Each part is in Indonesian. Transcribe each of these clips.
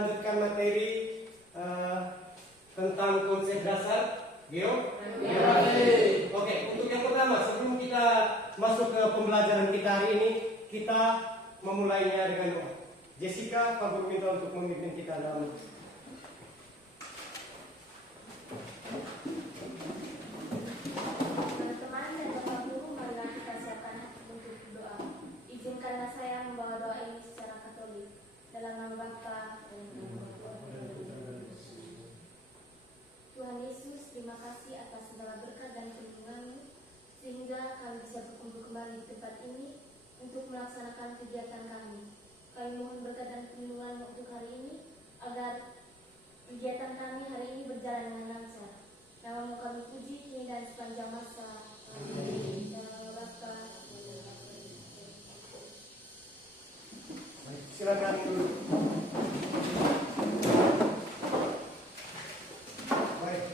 melanjutkan materi tentang konsep dasar geografi. Oke, untuk yang pertama, sebelum kita masuk ke pembelajaran kita hari ini, kita memulainya dengan doa. Jessica, Pak Guru minta untuk memimpin kita dalam teman-teman dan Bapak Guru, marilah kita siapkan hati untuk doa. Izinkanlah saya membawa doa ini secara Katolik. Dalam nama Bapa dan Tuhan Yesus, terima kasih atas segala berkat dan perlindungan-Mu, sehingga kami bisa berkumpul kembali di tempat ini untuk melaksanakan kegiatan kami. Kami mohon berkat dan perlindungan-Mu untuk hari ini, agar kegiatan kami hari ini berjalan dengan lancar. Nama-Mu kami puji kini dan sepanjang masa. Amin. Dalam Bapa. silakan dulu. Baik.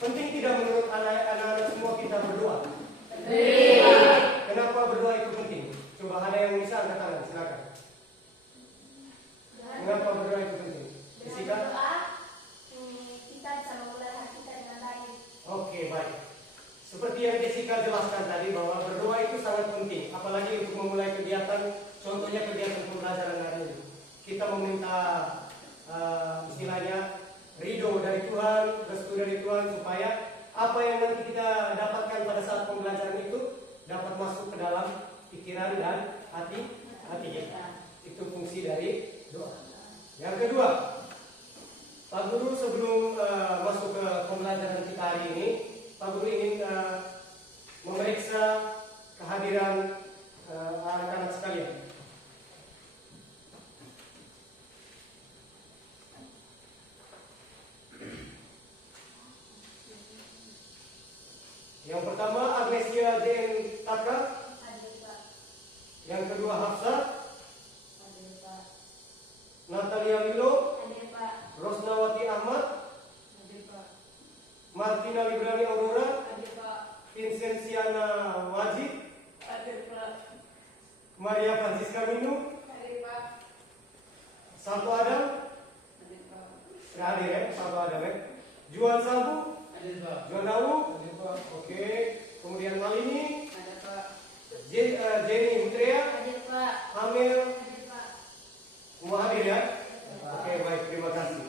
Penting tidak menurut anak-anak semua kita berdoa? Kenapa berdoa itu penting? Coba ada yang bisa angkat tangan, silakan. Kenapa berdoa itu penting? Dengan berdoa, kita bisa memulai hati kita dengan baik. Oke, baik. Seperti yang Jessica jelaskan tadi bahwa berdoa itu sangat penting, apalagi untuk memulai kegiatan, contohnya kegiatan pembelajaran hari ini. Kita meminta istilahnya ridho dari Tuhan, restu dari Tuhan supaya apa yang nanti kita dapatkan pada saat pembelajaran itu dapat masuk ke dalam pikiran dan hati kita. Itu fungsi dari doa. Yang kedua, Pak Guru sebelum masuk ke pembelajaran kita hari ini, Pak Guru ingin memeriksa kehadiran anak-anak sekalian. Yang pertama Agnesia Jen Taka. Yang kedua Hafsa. Natalia Milo. Rosnawati Ahmad. Martina Librani Aurora. Vincenziana Wajid. Maria Francisca Minu. Salto Adam. Sudah hadir ya, Salto Adam ya. Juan Sabu. Juan Dawu. Oke. Kemudian Malini. Jenny Utria. Amel. Semua hadir ya. Oke, baik, terima kasih.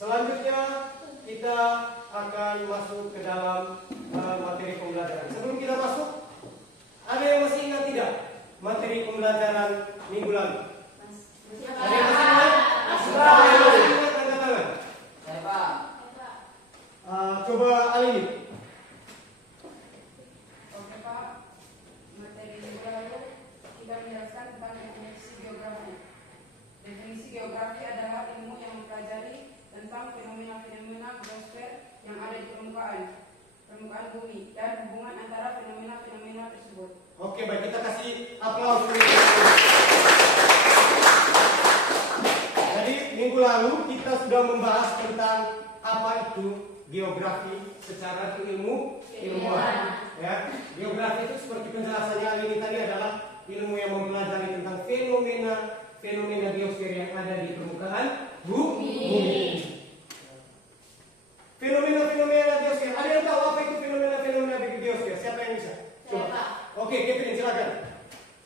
Selanjutnya kita akan masuk ke dalam materi pembelajaran. Sebelum kita masuk, ada yang masih ingat tidak materi pembelajaran minggu lalu? Ada yang masih ingat? Ada yang masih ingat, angkat tangan. Coba Alini. Oke Pak, materi minggu lalu kita menjelaskan tentang definisi geografi. Definisi geografi adalah ilmu yang mempelajari tentang fenomena-fenomena geosfer yang ada di permukaan bumi dan hubungan antara fenomena-fenomena tersebut. Oke, baik, kita kasih aplaus. Jadi minggu lalu kita sudah membahas tentang apa itu geografi secara ilmuwan. Ya, geografi itu seperti penjelasannya ini tadi adalah ilmu yang mempelajari tentang fenomena geosfer yang ada di permukaan bumi. Fenomena geosfer. Ada yang tahu apa itu fenomena geosfer? Siapa yang bisa? Coba. Oke, Kevin, silakan.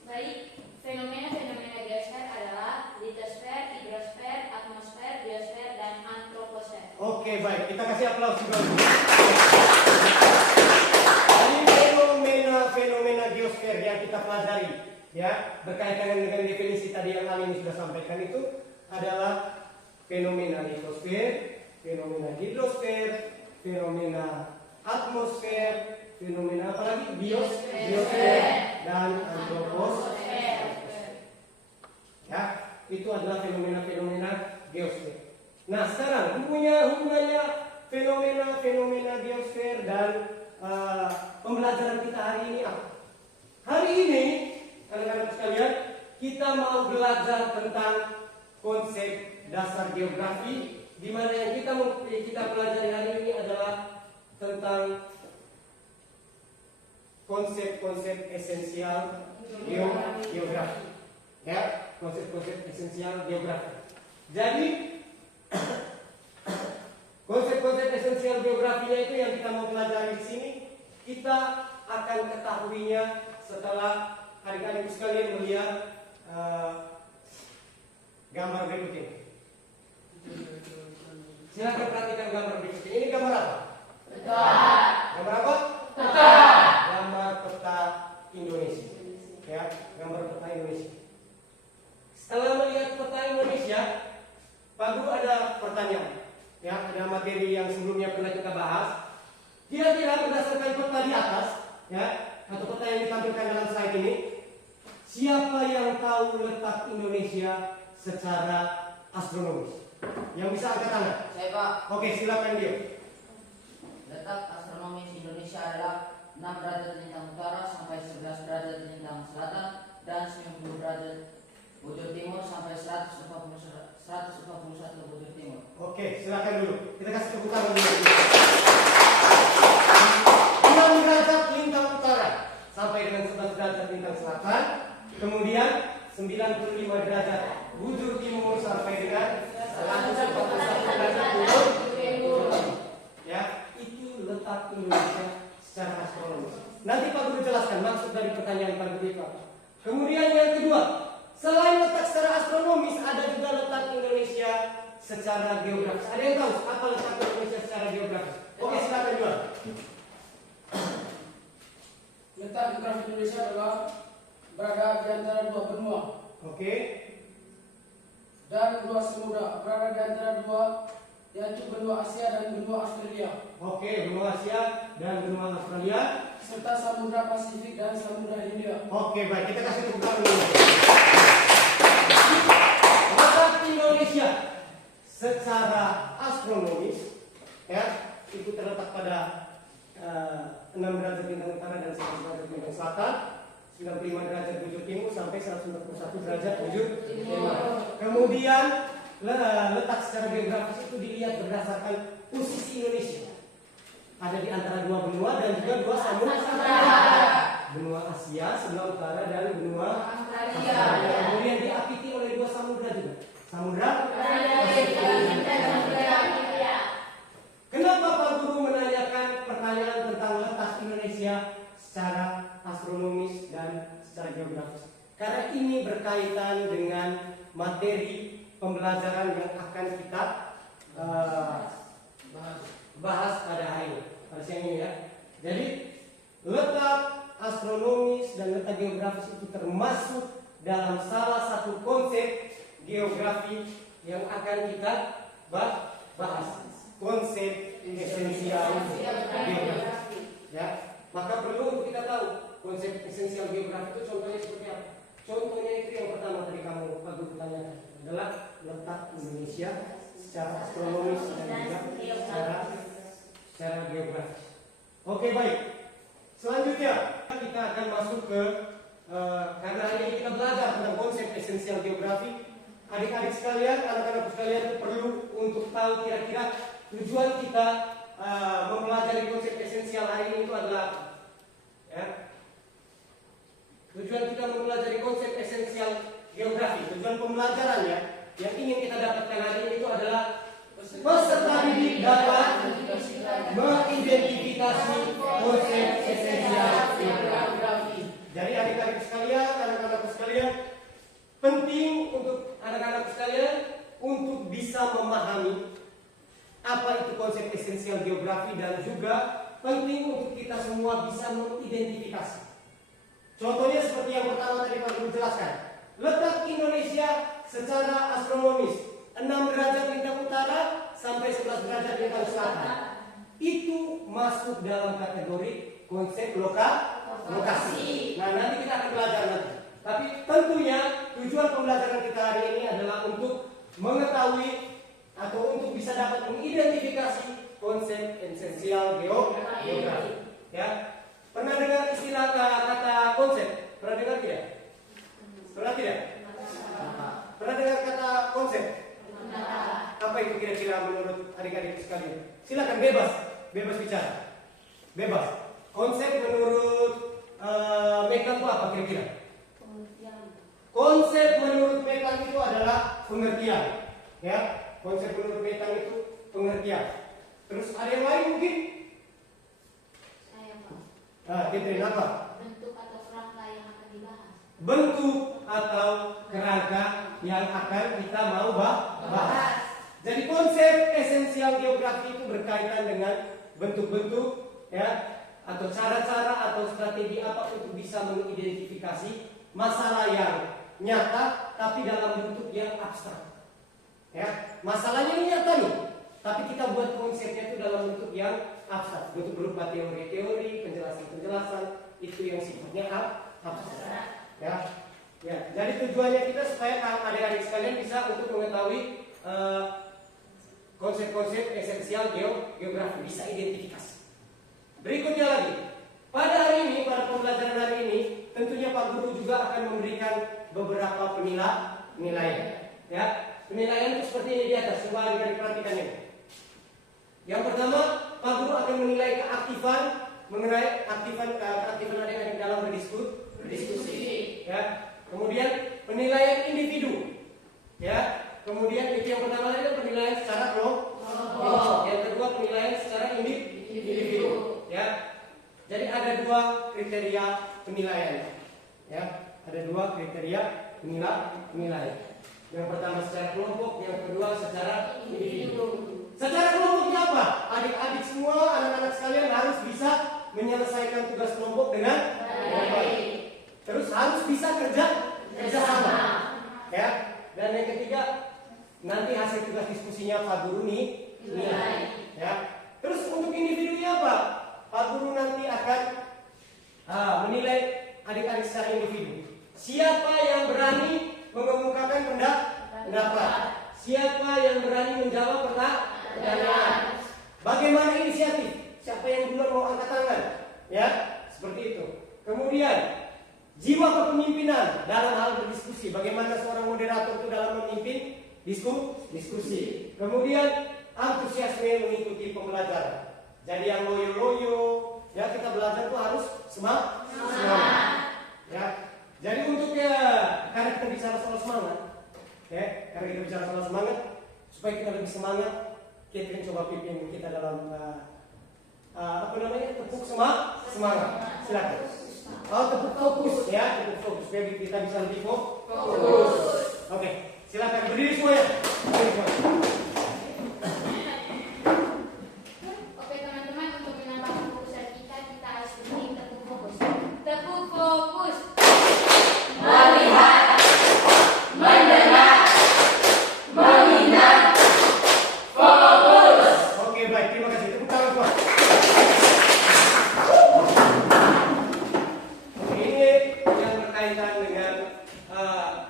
Baik, fenomena-fenomena geosfer adalah litosfer, hidrosfer, atmosfer, biosfer, dan antroposfer. Oke, baik. Kita kasih aplaus juga. Jadi fenomena geosfer yang kita pelajari, ya, berkaitan dengan definisi tadi yang Ali ini sudah sampaikan itu adalah fenomena litosfer, fenomena hidrosfer, fenomena atmosfer, fenomena apa lagi? Biosfer dan antroposfer. Ya, itu adalah fenomena geosfer. Nah, sekarang hubungannya fenomena geosfer dan pembelajaran kita hari ini apa? Hari ini, anak-anak sekalian, kita mau belajar tentang konsep dasar geografi, di mana yang kita pelajari hari ini adalah tentang konsep-konsep esensial geografi. Ya, konsep-konsep esensial geografi. Jadi konsep-konsep esensial geografinya itu yang kita mau pelajari di sini, kita akan ketahuinya setelah adik-adik sekalian melihat gambar berikut ini. Silakan perhatikan gambar berikut ini. Ini gambar apa? Peta. Gambar apa? Peta. Gambar peta Indonesia. Ya, gambar peta Indonesia. Setelah melihat peta Indonesia, Pak Guru ada pertanyaan. Ya, ada materi yang sebelumnya pernah kita bahas. Kira-kira berdasarkan peta di atas, ya, atau peta yang ditampilkan dalam slide ini, siapa yang tahu letak Indonesia secara astronomis? Yang bisa angkat tangan. Saya Pak, Oke, silakan dia. letak astronomis Indonesia adalah 6 derajat lintang utara sampai 11 derajat lintang selatan dan 90 derajat bujur timur sampai 141 bujur timur. Oke, silakan dulu. Kita kasih tepuk tangan dulu. 6 derajat lintang utara sampai dengan 11 derajat lintang selatan, kemudian 95 derajat bujur timur sampai dengan 141 derajat bujur timur. Ya, itu letak Indonesia secara astronomis. Nanti Pak Guru jelaskan maksud dari pertanyaan Pak Guru itu. Kemudian yang kedua, selain letak secara astronomis, ada juga letak Indonesia secara geografis. Ada yang tahu apa letak Indonesia secara geografis? Oke, silakan jual. Letak geografi Indonesia adalah berada di antara dua benua Oke, dan dua samudra, berada di antara dua, yaitu benua Asia dan benua Australia, oke, benua Asia dan benua Australia. serta samudra Pasifik dan samudra Hindia. Oke, baik, kita kasih tepuk tangan dulu. Letak Indonesia secara astronomis, ya, itu terletak pada 6 derajat lintang utara dan 11 derajat lintang selatan, 95 derajat bujur timur sampai 141 derajat bujur timur. Kemudian letak secara geografis itu dilihat berdasarkan posisi Indonesia. Ada di antara dua benua dan juga dua samudra. Benua Asia sebelah utara dan benua Australia. Kemudian diapiti oleh dua samudra juga. Samudra Kenapa Pak Guru menanyakan pertanyaan tentang letak Indonesia secara astronomis dan secara geografis? Karena ini berkaitan dengan materi pembelajaran yang akan kita bahas pada hari ini, pada siang ini ya. Jadi letak astronomis dan letak geografis itu termasuk dalam salah satu konsep geografi yang akan kita bahas. Konsep esensial geografi. Ya, maka perlu untuk kita tahu konsep esensial geografi itu contohnya seperti apa. Contohnya itu yang pertama tadi kamu Pak Guru tanyakan adalah letak Indonesia secara astronomis dan juga secara geografis. Oke, baik. Selanjutnya kita akan masuk ke karena hari ini kita belajar tentang konsep esensial geografi. Adik-adik sekalian, anak-anak sekalian perlu untuk tahu kira-kira tujuan kita mempelajari konsep esensial hari ini itu adalah ya, tujuan kita mempelajari konsep esensial geografi. Tujuan pembelajarannya yang ingin kita dapatkan hari ini itu adalah peserta didik dapat mengidentifikasi konsep esensial geografi. Jadi adik-adik sekalian, anak-anak sekalian, penting untuk anak-anak sekalian untuk bisa memahami apa itu konsep esensial geografi dan juga penting untuk kita semua bisa mengidentifikasi. Contohnya seperti yang pertama tadi Pak Guru jelaskan. Letak Indonesia secara astronomis 6 derajat lintang utara sampai 11 derajat lintang selatan. Itu masuk dalam kategori konsep lokasi. Nah, nanti kita akan belajar nanti. Tapi tentunya tujuan pembelajaran kita hari ini adalah untuk mengetahui atau untuk bisa dapat mengidentifikasi konsep esensial geografi. Ya, pernah dengar istilah kata konsep? Pernah dengar tidak? Pernah tidak? Pernah dengar kata konsep? Apa itu kira-kira menurut adik-adik sekalian? Silakan bebas bicara, bebas. Konsep menurut Megan itu apa kira-kira? konsep menurut Petang itu adalah pengertian. Ya, konsep menurut Petang itu pengertian. Terus ada yang lain mungkin? Saya Pak. Catherine apa? Bentuk atau kerangka yang akan dibahas. Bentuk atau kerangka yang akan kita mau bahas. Jadi konsep esensial geografi itu berkaitan dengan bentuk-bentuk, ya, atau cara-cara atau strategi apa untuk bisa mengidentifikasi masalah yang nyata tapi dalam bentuk yang abstrak. Ya, masalahnya ini nyata nih, tapi kita buat konsepnya itu dalam bentuk yang abstrak, bentuk berupa teori-teori, penjelasan-penjelasan itu yang sifatnya abstrak. Ya, ya. Jadi tujuannya kita supaya adik-adik sekalian bisa untuk mengetahui konsep-konsep esensial geografi, bisa identifikasi. Berikutnya lagi, pada hari ini, pada pembelajaran hari ini, tentunya Pak Guru juga akan memberikan beberapa penilaian. Ya, penilaian itu seperti ini di atas, coba adik-adik perhatikan ini. Yang pertama, Pak Guru akan menilai keaktifan mengenai keaktifan adik-adik dalam berdiskusi. Ya, kemudian penilaian individu. Ya. Kemudian itu yang pertama adalah penilaian secara kelompok. Yang kedua penilaian secara individu. Ya. Jadi ada dua kriteria penilaian. Ya, ada dua kriteria penilaian. Yang pertama secara kelompok, yang kedua secara individu. Secara kelompoknya apa? Adik-adik semua, anak-anak sekalian harus bisa menyelesaikan tugas kelompok dengan baik. Terus harus bisa kerja sama. Ya. Dan yang ketiga, nanti hasil tugas diskusinya Pak Guru nilai. Ya. Terus untuk individunya apa? Pak Guru nanti akan menilai adik-adik secara individu. Siapa yang berani mengemukakan pendapat? Siapa yang berani menjawab pertanyaan? Bagaimana inisiatif? Siapa yang duluan mau angkat tangan? Ya, seperti itu. Kemudian jiwa kepemimpinan dalam hal berdiskusi. Bagaimana seorang moderator itu dalam memimpin diskusi. Kemudian antusiasme mengikuti pembelajaran. Jadi yang loyo-loyo, ya kita belajar itu harus semangat. Ya. Jadi untuk karena kita bicara soal semangat, ya, karena kita bicara soal semangat, supaya kita lebih semangat, kita coba pimpin kita dalam tepuk semangat. Silakan. Tepuk fokus, ya, tepuk fokus. Supaya kita bisa lebih fokus. Oke, silakan berdiri semuanya. Oke teman-teman, untuk menambah fokusan kita harus berdiri tepuk fokus. Tepuk fokus. Melihat, mendengar, mengingat, fokus. Oke, baik, terima kasih. Tepuk tangan semua. Oke, ini yang berkaitan dengan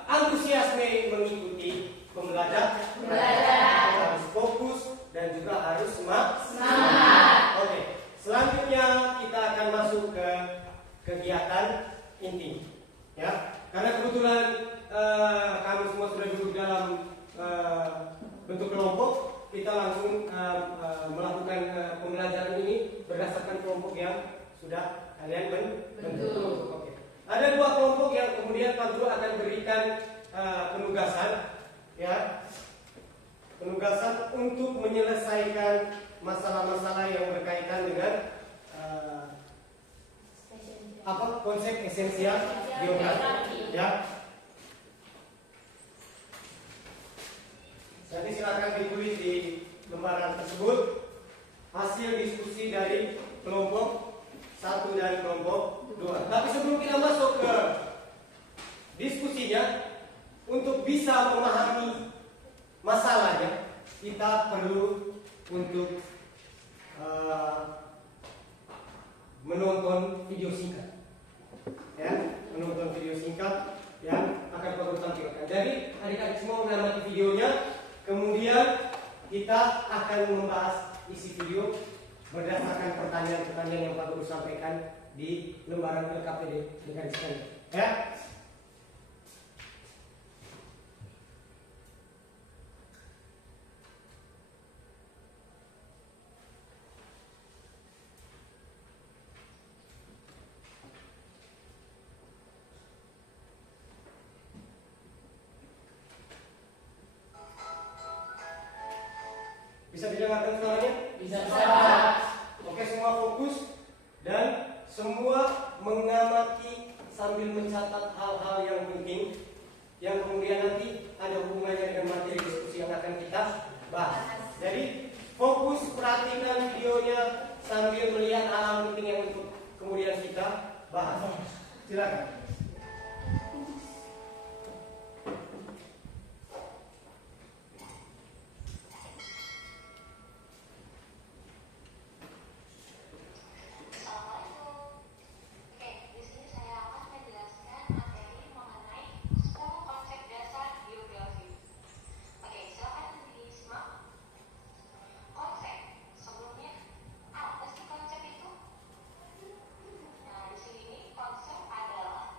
antusiasme mengikuti pembelajaran. Harus fokus dan juga harus semangat. Oke, selanjutnya kita akan masuk ke kegiatan inti. Ya, karena kebetulan kami semua sudah duduk dalam bentuk kelompok, kita langsung melakukan pembelajaran ini berdasarkan kelompok yang sudah kalian bentuk. Oke. Ada dua kelompok yang kemudian Pak Guru akan berikan penugasan, ya, penugasan untuk menyelesaikan masalah-masalah yang berkaitan dengan konsep esensial geografi. Ya. Jadi silakan ditulis di lembaran tersebut hasil diskusi dari kelompok 1 dan kelompok 2. Tapi sebelum kita masuk ke diskusinya, untuk bisa memahami masalahnya, kita perlu untuk menonton video singkat. Ya, menonton video singkat yang akan Pak Guru tampilkan. Jadi adik-adik semua mengamati videonya, kemudian kita akan membahas isi video berdasarkan pertanyaan-pertanyaan yang Pak Guru sampaikan di lembaran LKPD dengan sekalian. Ya. Bisa didengarkan suaranya? Bisa. Oke, semua fokus dan semua mengamati sambil mencatat hal-hal yang penting yang kemudian nanti ada hubungannya dengan materi diskusi yang akan kita bahas. Jadi fokus perhatikan videonya sambil melihat hal-hal penting yang untuk kemudian kita bahas. Silakan. Oke, di sini saya akan menjelaskan materi mengenai 10 konsep dasar biografi. Oke, silakan disimak. Konsep. Sebelumnya, apa sih konsep itu? Nah, di sini konsep adalah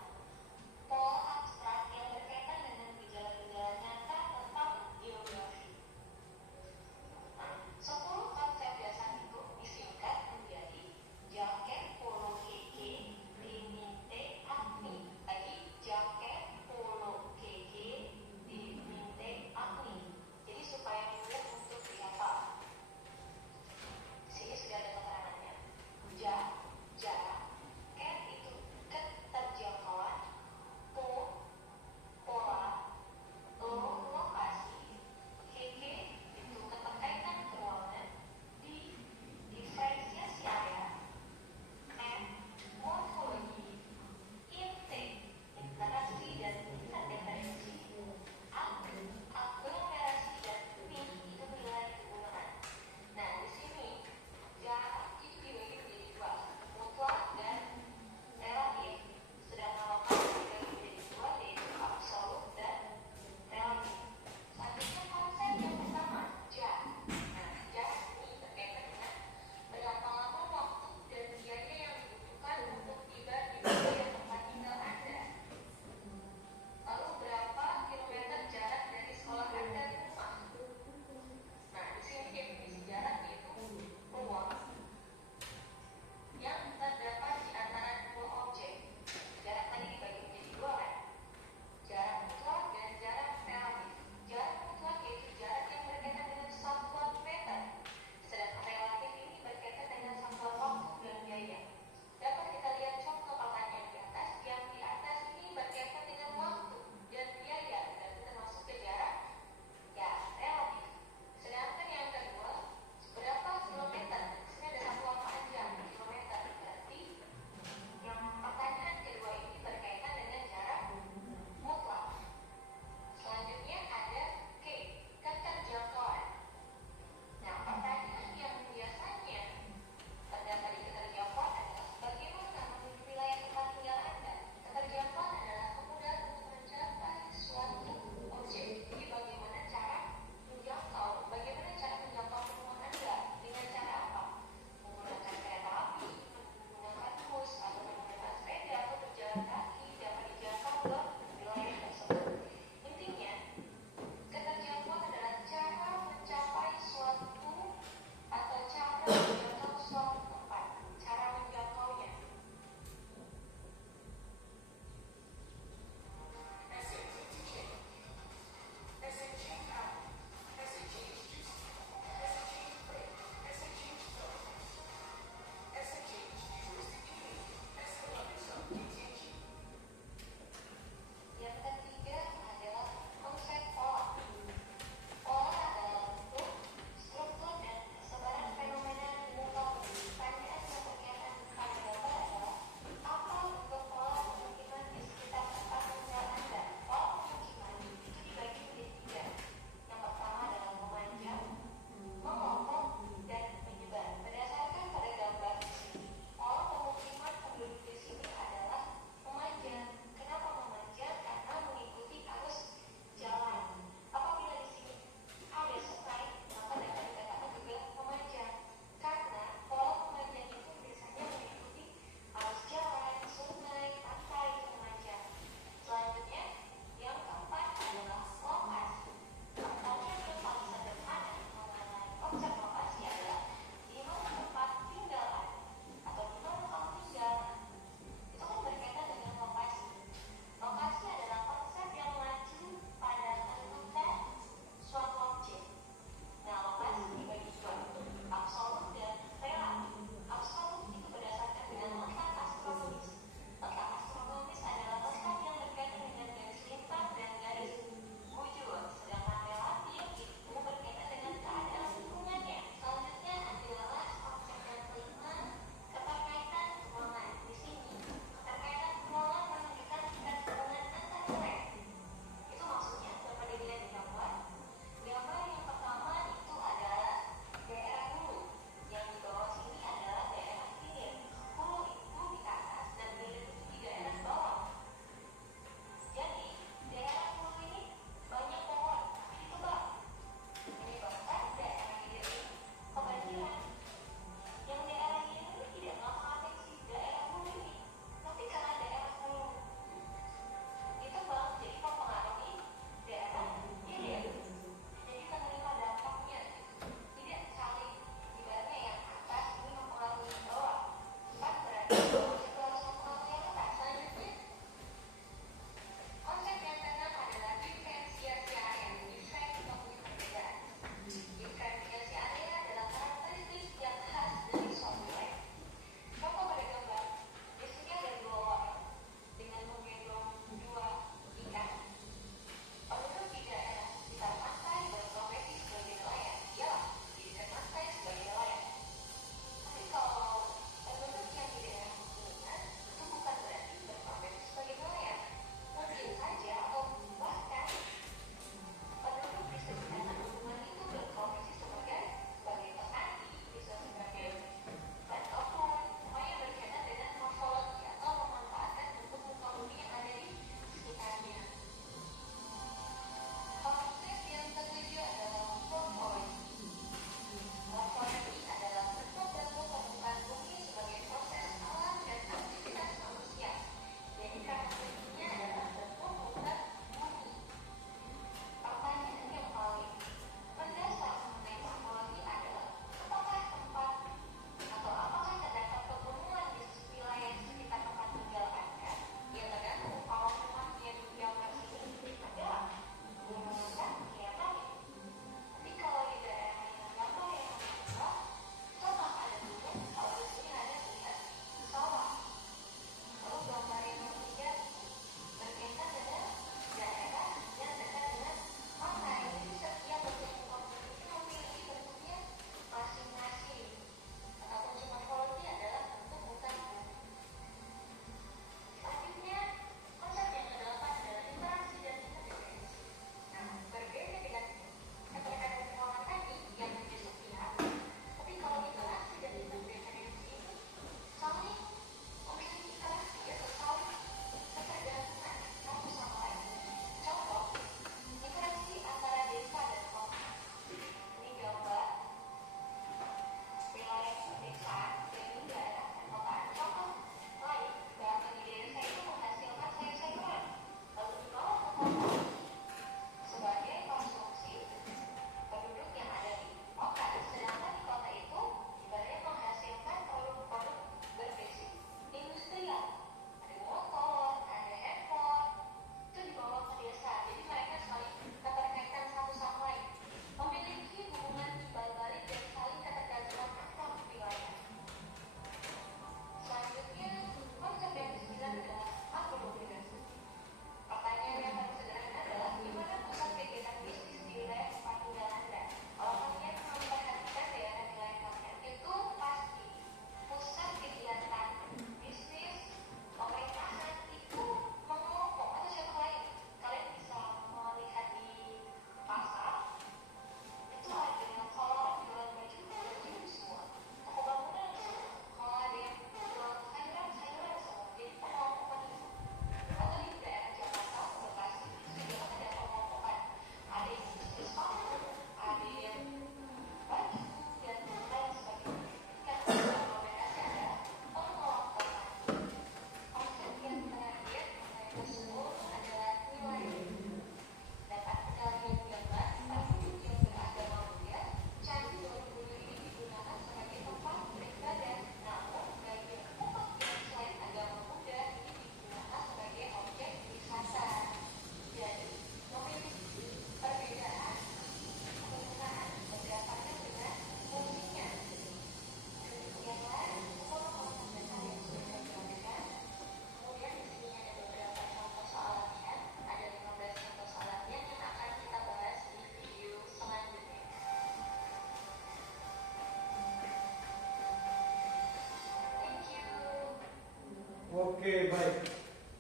Oke, baik.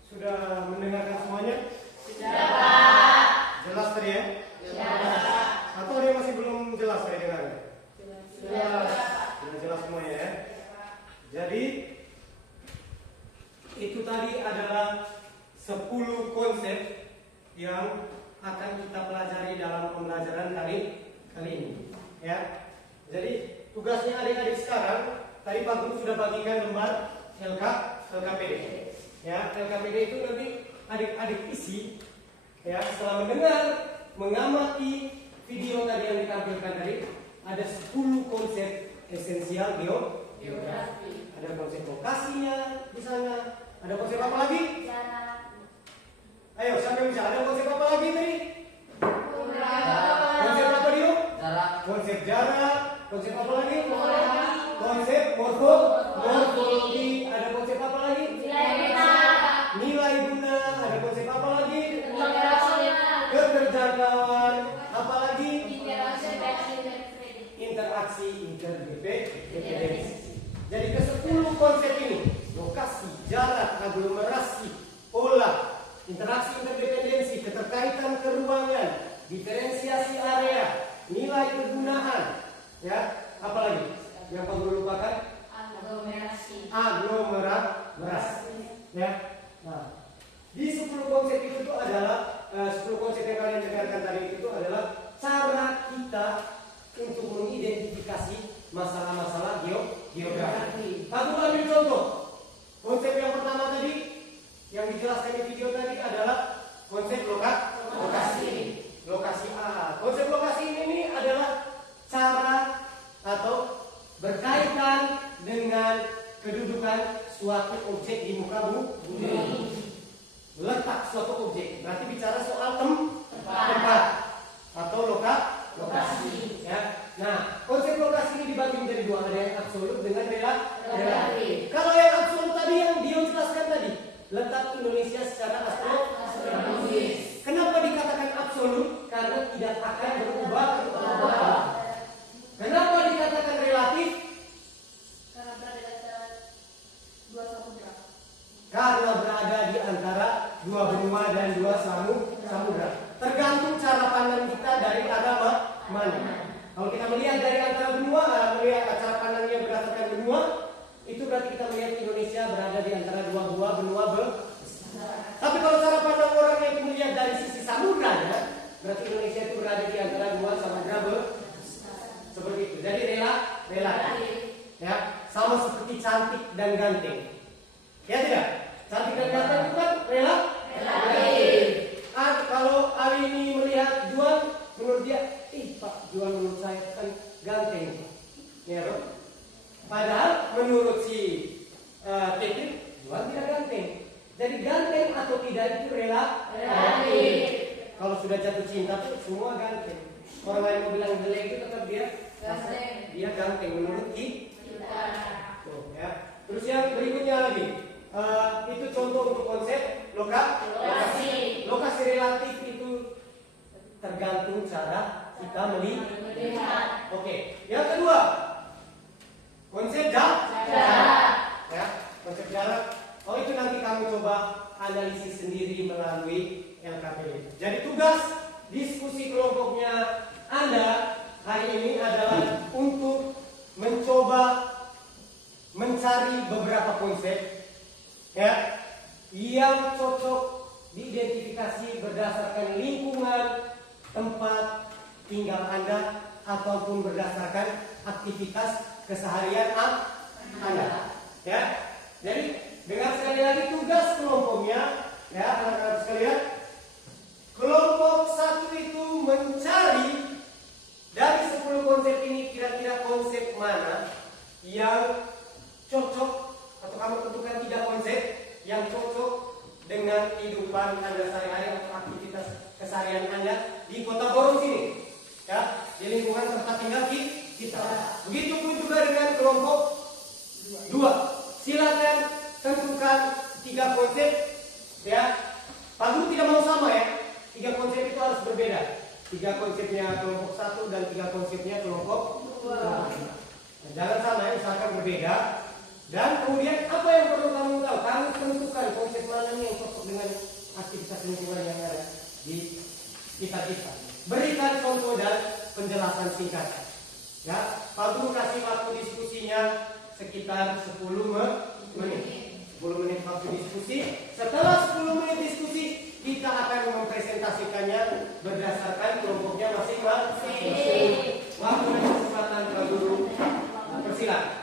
Sudah mendengarkan semuanya? Sudah, Pak. Jelas tadi ya? Jelas. Atau ada yang masih belum jelas saya dengarnya? Sudah. Sudah jelas semuanya ya? Jadi itu tadi adalah 10 konsep yang akan kita pelajari dalam pembelajaran kali ini ya. Jadi tugasnya adik-adik sekarang, tadi Pak Guru sudah bagikan lembar LKPD ya. LKPD itu nanti adik-adik isi ya, setelah mendengar, mengamati video tadi yang ditampilkan tadi, ada 10 konsep esensial geografi. Ada konsep lokasinya di sana. Ada konsep apa lagi? Jarak. Ayo, siapa yang bisa? Ada konsep apa lagi tadi? Jarak. Konsep apa Dio? Jarak. Konsep jarak. Konsep apa lagi? Morfologi. Konsep morfologi. Ada konsep apa lagi? Nilai guna. Nilai guna. Ada konsep apa lagi? Operasional. Keterjangkauan. Apa lagi? Interaksi kredit. Interaksi interdependensi. Jadi ke-10 konsep ini, lokasi, jarak, aglomerasi, pola, interaksi interdependensi, keterkaitan keruangan, diferensiasi area, nilai kegunaan, ya, apa lagi? Yang Pak Guru lupakan? Aglomerasi. Aglomerasi, ya. Nah, di 10 konsep itu tuh adalah 10 konsep yang kalian dengarkan tadi itu adalah cara kita untuk mengidentifikasi masalah-masalah geografi. Pak Guru ambil contoh. Konsep yang pertama tadi yang dijelaskan di video tadi adalah konsep lokasi. Lokasi A. Konsep lokasi ini adalah cara atau berkaitan dengan kedudukan suatu objek di muka bumi. Letak suatu objek berarti bicara soal tempat atau lokasi. Ya. Nah, konsep lokasi ini dibagi menjadi dua, ada yang absolut dengan relatif. Kalau yang absolut tadi yang Dio jelaskan tadi, letak Indonesia secara astronomis. Kenapa dikatakan absolut? Karena tidak akan berubah. Kenapa dikatakan relatif? Karena berada di antara dua samudra. Karena berada di antara dua benua dan dua samudra. Tergantung cara pandang kita dari arah mana. Kalau kita melihat dari antara benua, melihat cara pandangnya berdasarkan benua, itu berarti kita melihat Indonesia berada di antara dua benua Tapi kalau cara pandang orang yang melihat dari sisi samudranya, berarti Indonesia itu berada di antara dua samudra seperti itu. Jadi relatif. Ya, sama seperti cantik dan ganteng. Ya tidak? Cantik dan ganteng itu kan relatif. Kalau hari ini melihat Juan, menurut dia, Pak Juan menurut saya kan ganteng, ya loh. Padahal menurut si Kevin, Juan tidak ganteng. Jadi ganteng atau tidak itu relatif. Kalau sudah jatuh cinta tuh semua ganteng. Orang lain mau bilang jelek itu tetap dia ganteng menurut kita. Tuh, ya. Terus yang berikutnya lagi, itu contoh untuk konsep lokasi. Lokasi relatif itu tergantung cara kita melihat. Oke. Yang kedua, konsep jarak. Ya, konsep jarak. Oh, itu nanti kamu coba analisis sendiri melalui LKPD. Jadi tugas diskusi kelompoknya Anda hari ini adalah untuk mencoba mencari beberapa konsep ya yang cocok diidentifikasi berdasarkan lingkungan tempat tinggal Anda ataupun berdasarkan aktivitas keseharian Anda. Ya. Jadi dengar sekali lagi tugas kelompoknya ya anak-anak sekalian. Kelompok 1 itu mencari dari 10 konsep ini kira-kira konsep mana yang cocok atau kamu tentukan 3 konsep yang cocok dengan kehidupan Anda sehari-hari atau aktivitas keseharian Anda di Kota Borong sini. Ya, di lingkungan tempat tinggal kita. Begitupun juga dengan kelompok 2. Silakan tentukan 3 konsep ya. Pak Guru tidak mau sama ya. 3 konsep itu harus berbeda. 3 konsepnya kelompok 1 dan 3 konsepnya kelompok 2. Jangan sama ya, misalkan berbeda. Dan kemudian apa yang perlu kamu tahu? Kamu tentukan konsep mana nih yang cocok dengan aktivitas lingkungan yang ada di kita. Berikan contoh dan penjelasan singkat. Ya, Pak Guru kasih waktu diskusinya sekitar 10 menit. 10 menit waktu diskusi. Setelah 10 menit diskusi, kita akan mempresentasikannya berdasarkan kelompoknya masing-masing. Waktu dan kesempatan Pak Guru. Persilakan.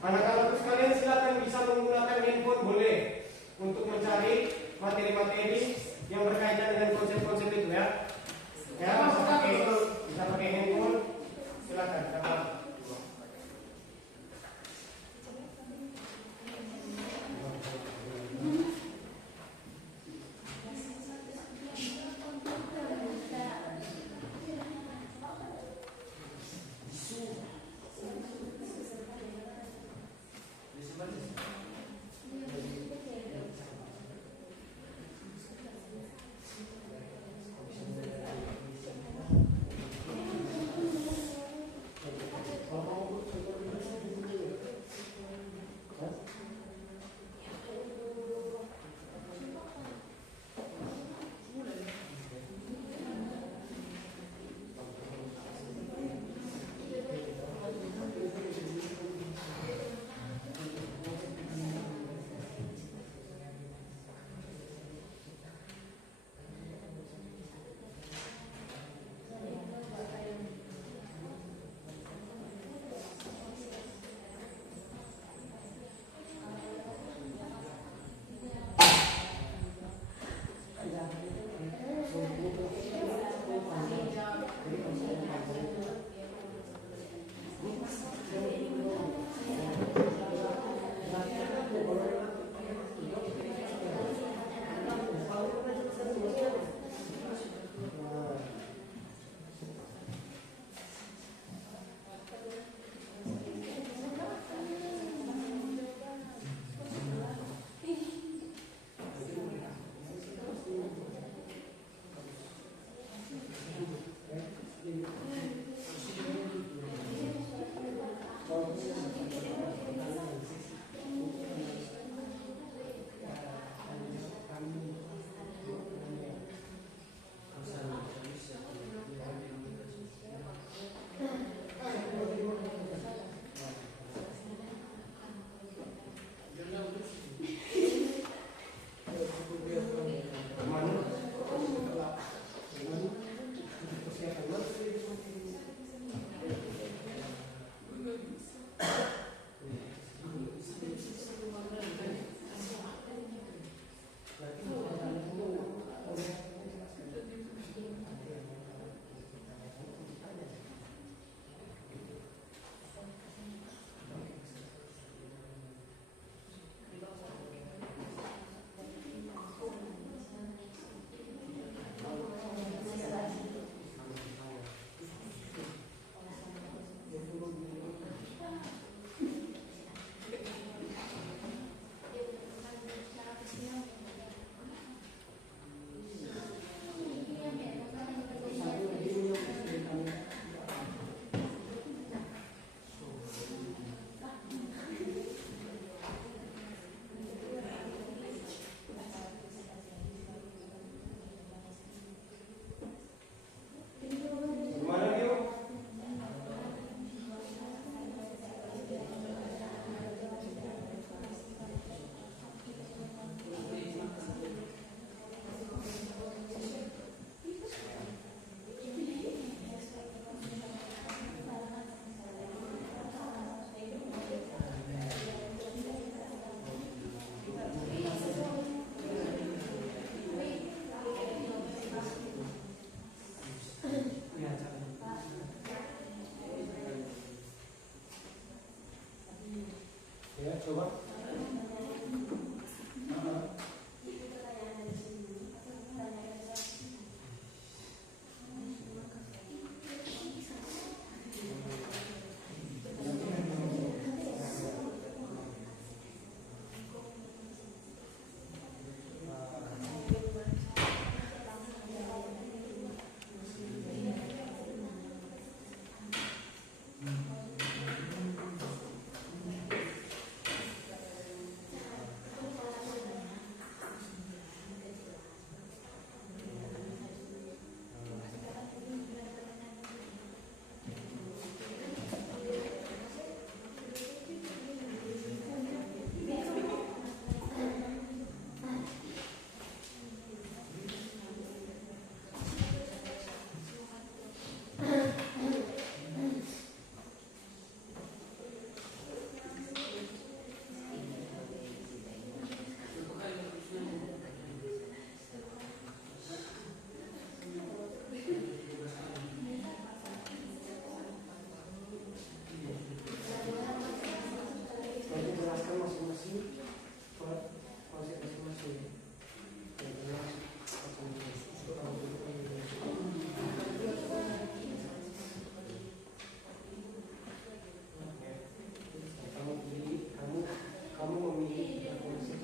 Anak-anak sekalian silakan bisa menggunakan handphone boleh untuk mencari materi-materi yang berkaitan dengan konsep-konsep itu ya. Ya, bisa pakai handphone. Silakan. Coba. Nanti jelaskan masing-masing konsep masing-masing. Kamu memilih konsep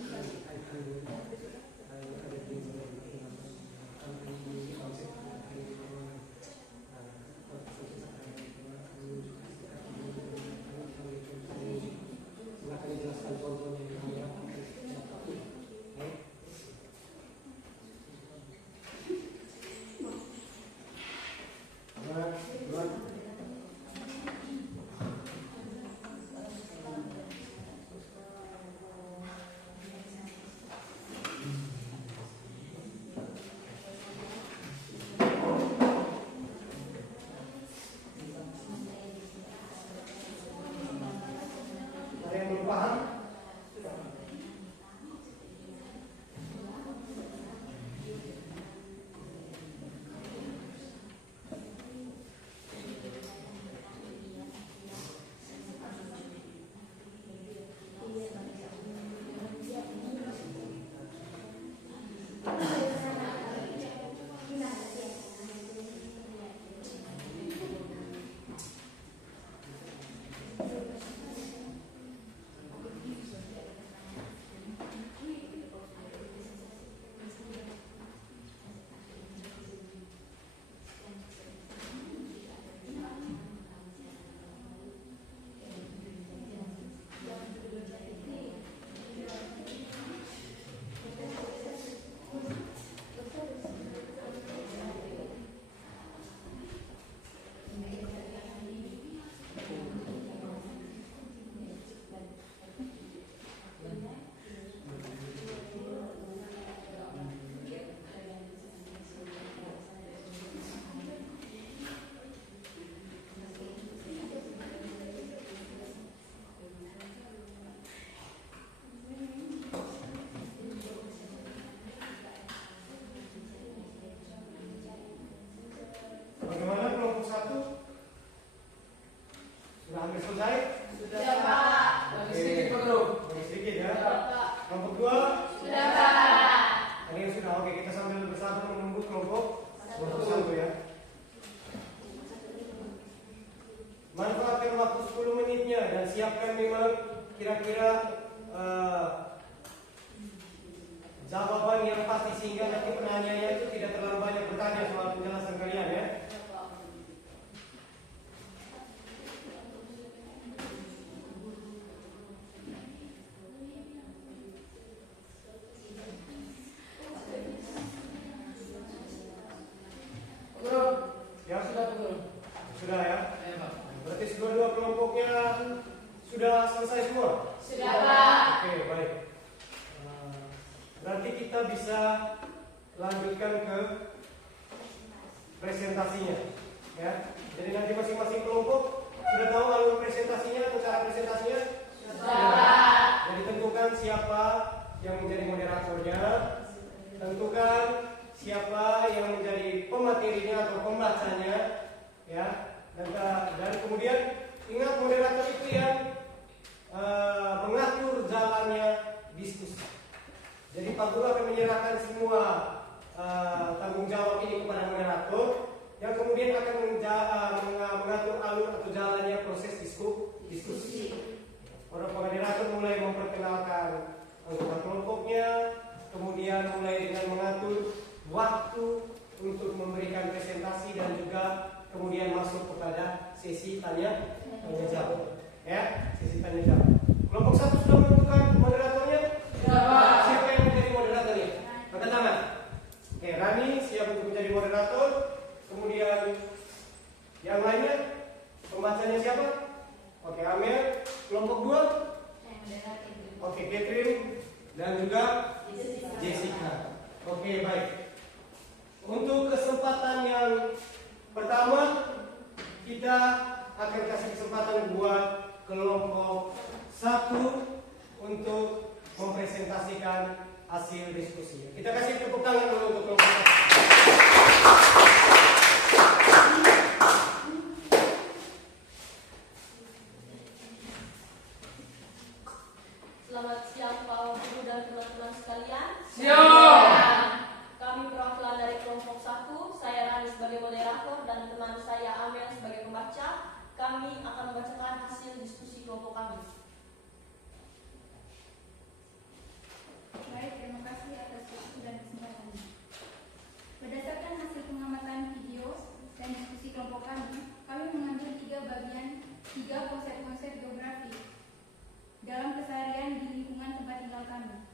silakan dijelaskan contohnya di kamera. Ada yang belum paham? Bagaimana kelompok 1? Sudah hampir selesai? Sudah, Pak. Lagi sedikit Pak Guru. Lagi sedikit ya. Pak. Kelompok 2? Sudah, Pak. Ada yang sudah? Oke, kita sambil bersama menunggu kelompok 1 ya. Manfaatkan waktu 10 menitnya dan siapkan memang kira-kira jawaban yang pasti sehingga nanti penanyanya itu tidak terlalu banyak bertanya soal penjelasan kalian ya. Guru, Ya sudah Pak Guru. sudah ya. Ya Pak. Berarti kedua-dua kelompoknya sudah selesai semua. Sudah, Pak. Oke, baik. Berarti kita bisa lanjutkan ke presentasinya, ya. Jadi nanti masing-masing kelompok sudah tahu alur presentasinya atau cara presentasinya? Sudah. Jadi tentukan siapa yang menjadi moderatornya, tentukan siapa yang menjadi pematerinya atau pembacanya, ya. Dan kemudian ingat moderator itu yang mengatur jalannya diskusi. Jadi Pak Guru akan menyerahkan semua tanggung jawab ini kepada moderator yang kemudian akan mengatur alur atau jalannya proses diskusi. Para moderator mulai memperkenalkan anggota kelompoknya, kemudian mulai dengan mengatur waktu untuk memberikan presentasi dan juga kemudian masuk kepada sesi tanya jawab. Ya, sesi tanya jawab. Kelompok 1 sudah menentukan moderatornya? Siapa yang menjadi moderatornya? Angkat tangan. Oke, Rani siap untuk menjadi moderator. Kemudian yang lainnya, pembacanya siapa? Oke, Amel. Kelompok 2? Oke, Catherine dan juga Jessica. Oke, baik. Untuk kesempatan yang pertama, kita akan kasih kesempatan buat kelompok 1 untuk mempresentasikan hasil diskusi. Kita kasih tepuk tangan dulu untuk kelompok 1. Selamat siang Pak Guru dan teman-teman sekalian. Siap. Kami perwakilan dari kelompok 1, saya Rani sebagai moderator dan teman saya Amel sebagai pembaca. Kami akan membacakan hasil diskusi kelompok kami. Baik, terima kasih atas waktu dan kesempatannya. Berdasarkan hasil pengamatan video dan diskusi kelompok kami mengambil 3 bagian, 3 konsep-konsep geografi dalam keseharian di lingkungan tempat tinggal kami.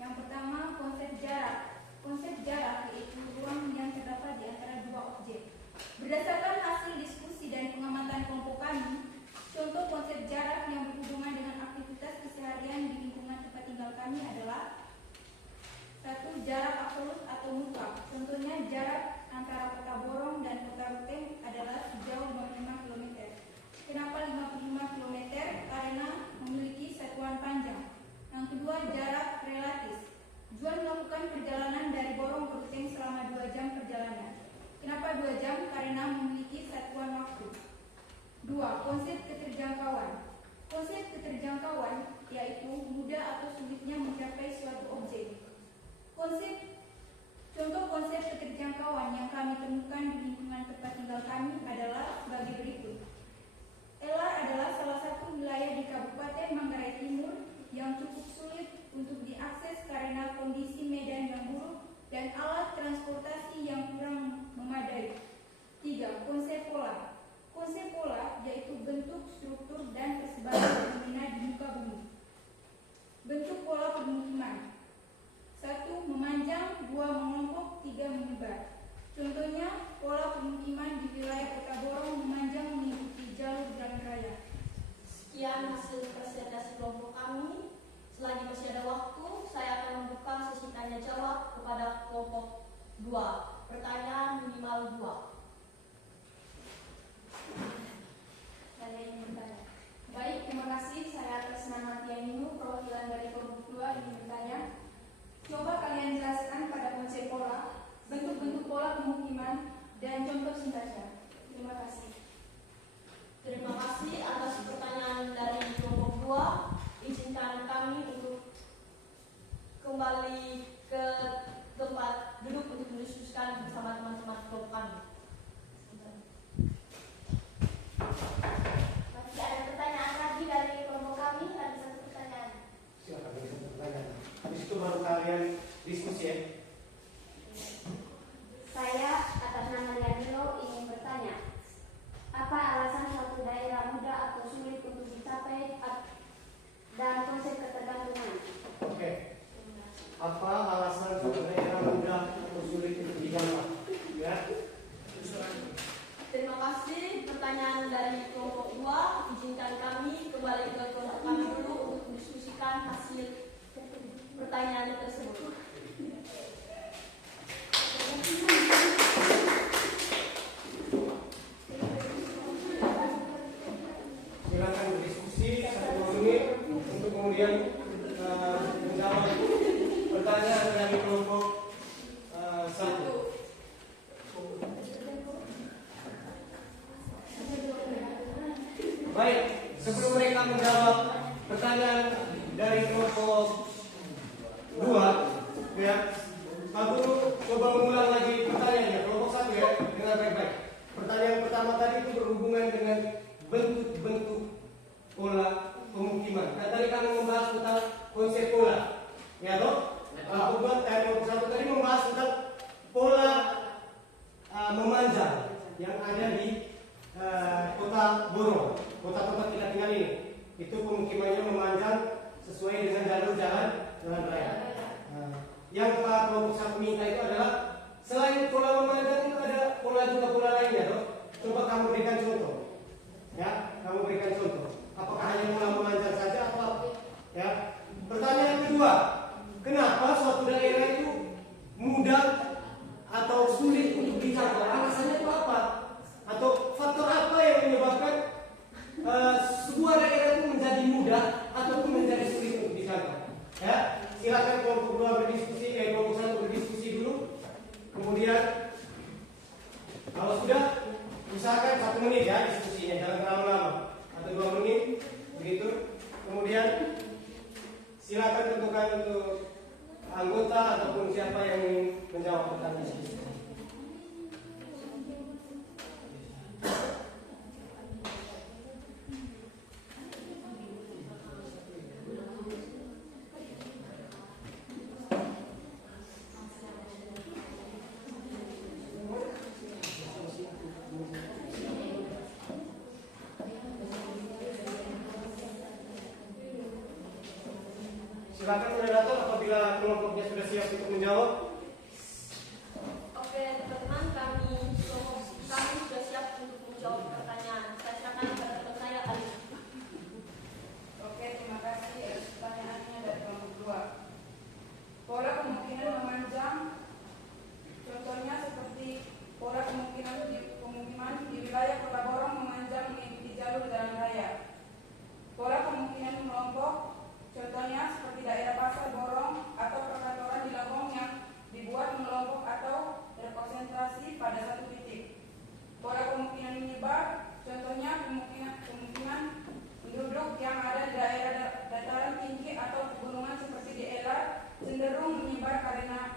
Yang pertama, konsep jarak. Konsep jarak yaitu ruang yang terdapat di antara 2 objek. Berdasarkan hasil diskusi dan pengamatan kelompok kami, contoh konsep jarak yang berhubungan dengan aktivitas keseharian di lingkungan tempat tinggal kami adalah 1. Jarak absolut atau mutlak. Contohnya jarak antara Kota Borong dan Kota Ruteng adalah sejauh 55 km. Kenapa 55 km? Karena memiliki satuan panjang. Yang kedua, jarak relatif. Juan melakukan perjalanan dari Borong ke Ruteng selama 2 jam perjalanan. Kenapa 2 jam? Karena memiliki satuan waktu. 2. Konsep keterjangkauan. Konsep keterjangkauan yaitu mudah atau sulitnya mencapai suatu objek. Contoh konsep keterjangkauan yang kami temukan di lingkungan tempat tinggal kami adalah sebagai berikut. LR adalah salah satu wilayah di Kabupaten Manggarai Timur yang cukup sulit untuk diakses karena kondisi medan yang buruk dan alat transportasi yang kurang memadai. 3. Konsep pola. Konsep pola yaitu bentuk, struktur, dan persebaran fenomena di muka bumi. Bentuk pola permukiman. 1. Memanjang, 2. mengelompok, 3. menyebar. Contohnya, pola permukiman di wilayah Kota Borong memanjang mengikuti jalur jalan raya. Sekian hasil presentasi kelompok kami. Selagi masih ada waktu, saya akan membuka sesi tanya jawab kepada kelompok 2. Pertanyaan minimal 2. Saya ingin bertanya. Baik, terima kasih. Saya Tresna Martianinu, perwakilan dari kelompok 2 ingin bertanya. Coba kalian jelaskan pada konsep pola, bentuk-bentuk pola pemukiman, dan contoh singkatnya. Terima kasih. Terima kasih atas pertanyaan dari kelompok 2. Izinkan kami untuk kembali ke tempat duduk untuk mendiskusikan bersama teman-teman kelompok kami. Masih ada pertanyaan lagi dari kelompok kami, ada 1 pertanyaan. Silakan bisa pertanyaan. Habis itu baru kalian diskusi ya. Saya atas nama Danilo ingin bertanya, apa alasan suatu daerah mudah atau sulit untuk dicapai dan konsep ketergantungan? Oke. Apa alasan suatu daerah mudah atau sulit untuk dijangkau? Ya. Terima kasih pertanyaan dari kelompok 2. Izinkan kami kembali ke kelompok kami dulu untuk mendiskusikan hasil pertanyaan tersebut. Silakan berdiskusi 1 menit untuk kemudian menjawab pertanyaan dari kelompok 1. Baik, sebelum mereka menjawab pertanyaan dari kelompok 2 ya. Pak Guru coba mengulang lagi pertanyaannya kelompok 1 ya dengan baik-baik. Pertanyaan pertama tadi itu berhubungan dengan bentuk-bentuk pola pemukiman. Nah, tadi kami membahas tentang konsep pola, ya toh? Kelompok 1 tadi membahas tentang pola memanjang yang ada di kota Borong, kota tempat kita tinggal ini. Itu pemukimannya memanjang sesuai dengan jalur jalan raya. Yang Pak kelompok 1 minta itu adalah selain pola memanjang itu ada pola lainnya, toh? Coba kamu berikan contoh, ya, kamu berikan contoh. Apakah hanya pola memanjang saja atau apa? Ya. Pertanyaan kedua, kenapa suatu daerah itu mudah atau sulit untuk dijangkau? Alasannya itu apa? Atau faktor apa yang menyebabkan sebuah daerah itu menjadi mudah ataupun menjadi sulit untuk dijangkau? Ya, silakan kelompok 2 berdiskusi, kelompok 1 berdiskusi dulu. Kemudian kalau sudah usahakan 1 menit ya diskusinya, jangan terlalu lama, atau 2 menit begitu. Kemudian silakan tentukan untuk anggota ataupun siapa yang ingin menjawab pertanyaan ini. Silakan moderator apabila kelompoknya sudah siap untuk menjawab. Oke, teman-teman, kami sudah siap untuk menjawab pertanyaan. Saya silakan kepada teman saya, Ali. Oke, terima kasih. Pertanyaannya dari kelompok 2. Pola kemungkinan memanjang, contohnya seperti pola kemungkinan di wilayah Kota Borong memanjang mengikuti jalur jalan raya. Pola kemungkinan melompok, contohnya seperti daerah Pasar Borong atau perkantoran di Labong yang dibuat melompok atau terkonsentrasi pada satu titik. Pola kemungkinan menyebar, contohnya kemungkinan penduduk yang ada di daerah dataran tinggi atau pegunungan seperti di Elat cenderung menyebar karena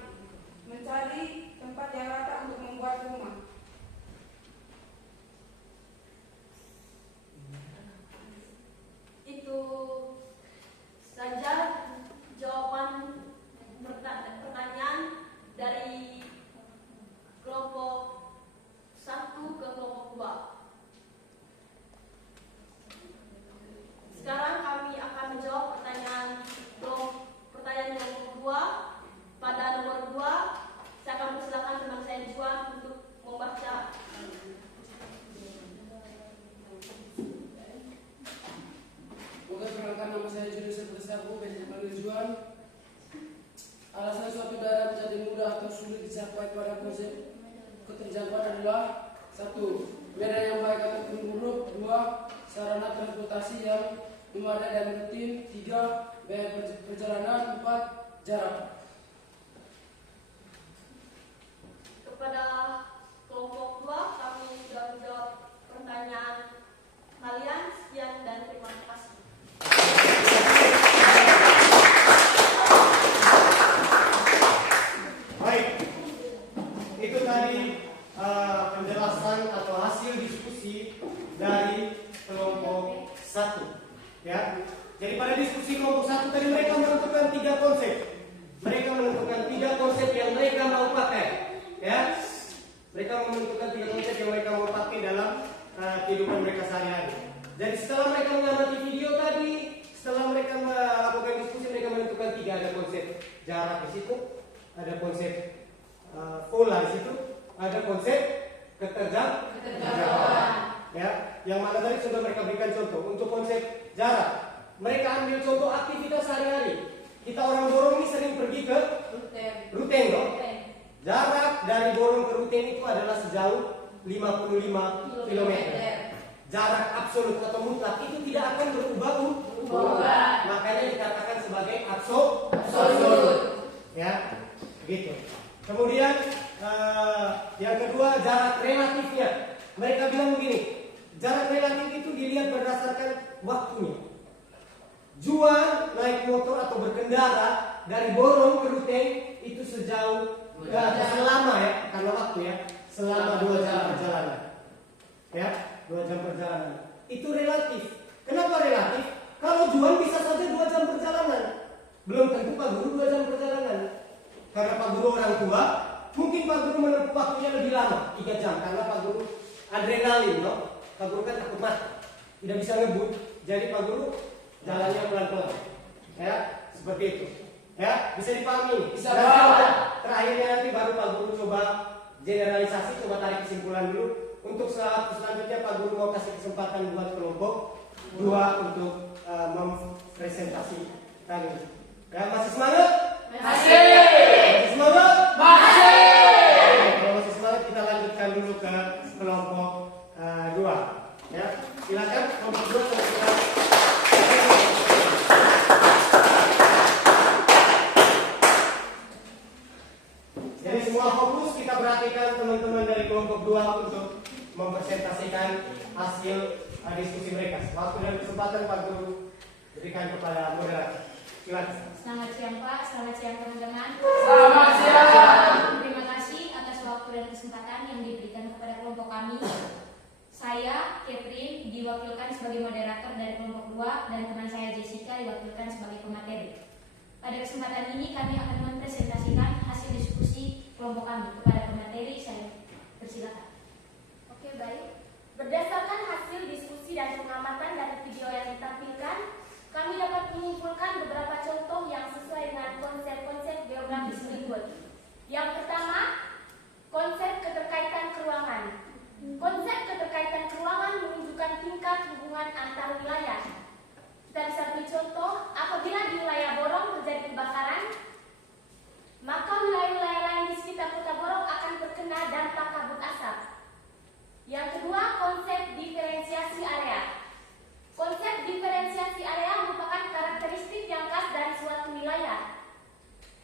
mencari tempat yang rata untuk membuat rumah. Itu saja jawaban pertanyaan dari kelompok 1 ke kelompok 2. Sekarang kami akan menjawab pertanyaan kelompok 2. Pada nomor 2, saya akan persilakan teman saya Juan untuk membaca. Oke, perkenalkan nama saya Julius Bersabu, biasa dipanggil Juan. Alasan suatu daerah menjadi mudah atau sulit dicapai pada konsep keterjangkauan adalah 1. Medan yang baik ataupun buruk. 2. Sarana transportasi yang memadai dan rutin. 3. Biaya perjalanan. 4. Jarak. Kepada kelompok 2, kami sudah menjawab pertanyaan kalian. Sekian dan terima kasih. Baik, itu tadi penjelasan atau hasil diskusi dari kelompok 1 ya. Jadi pada diskusi kelompok 1 tadi mereka menentukan 3 konsep. Mereka menentukan 3 konsep yang mereka mau pakai ya. Mereka menentukan 3 konsep yang mereka mau pakai dalam kehidupan mereka sehari-hari. Jadi setelah mereka mengamati video tadi, setelah mereka melakukan diskusi, mereka menentukan 3. Ada konsep jarak di situ, ada konsep pola di situ, ada konsep keterjangkauan. Ya, yang mana tadi sudah mereka berikan contoh. Untuk konsep jarak, mereka ambil contoh aktivitas sehari-hari. Kita orang Borong ini sering pergi ke Ruteng, dong. Jarak dari Borong ke Ruteng itu adalah sejauh 55 km. Jarak absolut atau mutlak itu tidak akan berubah. Makanya dikatakan sebagai absolut. Ya, begitu. Kemudian yang kedua, jarak relatifnya. Mereka bilang begini, jarak relatif itu dilihat berdasarkan waktunya. Juan naik motor atau berkendara dari Borong ke Ruteng itu sejauh selama ya, karena waktu ya, selama 2 jam perjalanan. Ya, 2 jam perjalanan. Itu relatif. Kenapa relatif? Kalau Juan bisa saja 2 jam perjalanan. Belum tentu Pak Guru 2 jam perjalanan. Karena Pak Guru orang tua, mungkin Pak Guru menempuh waktunya lebih lama, 3 jam. Karena Pak Guru adrenalin, no? Pak Guru kan takut mati, tidak bisa ngebut. Jadi Pak Guru jalannya pelan-pelan. Ya, seperti itu. Ya, bisa dipahami. Bisa, Pak. Terakhirnya nanti baru Pak Guru coba generalisasi, coba tarik kesimpulan dulu. Untuk selanjutnya Pak Guru mau kasih kesempatan buat kelompok 2 untuk mempresentasikan. Ya, masih semangat? Masih. Masih semangat? Masih. Kalau masih semangat kita lanjutkan dulu ke kelompok 2. Ya, silakan kelompok 2 silakan. Jadi semua fokus kita perhatikan teman-teman dari kelompok 2 untuk mempresentasikan hasil diskusi mereka. Waktu dan kesempatan Pak Guru berikan kepada moderator. Silakan. Selamat siang Pak, selamat siang teman-teman. Selamat siang. Terima kasih atas waktu dan kesempatan yang diberikan kepada kelompok kami. Saya, Catherine, diwakilkan sebagai moderator dari kelompok 2 dan teman saya Jessica diwakilkan sebagai pemateri. Pada kesempatan ini kami akan mempresentasikan hasil diskusi kelompok kami. Kepada pemateri saya persilakan. Oke, baik. Berdasarkan hasil diskusi dan pengamatan dari video yang ditampilkan, kami dapat menyimpulkan beberapa contoh yang sesuai dengan konsep-konsep geografis berikut. Yang pertama, konsep keterkaitan keruangan. Konsep keterkaitan keruangan menunjukkan tingkat hubungan antar wilayah. Kita bisa beri contoh, apabila di wilayah Borong terjadi kebakaran, maka wilayah-wilayah lain di sekitar kota Borong akan terkena dampak kabut asap. Yang kedua, konsep diferensiasi area. Konsep diferensiasi area merupakan karakteristik yang khas dari suatu wilayah.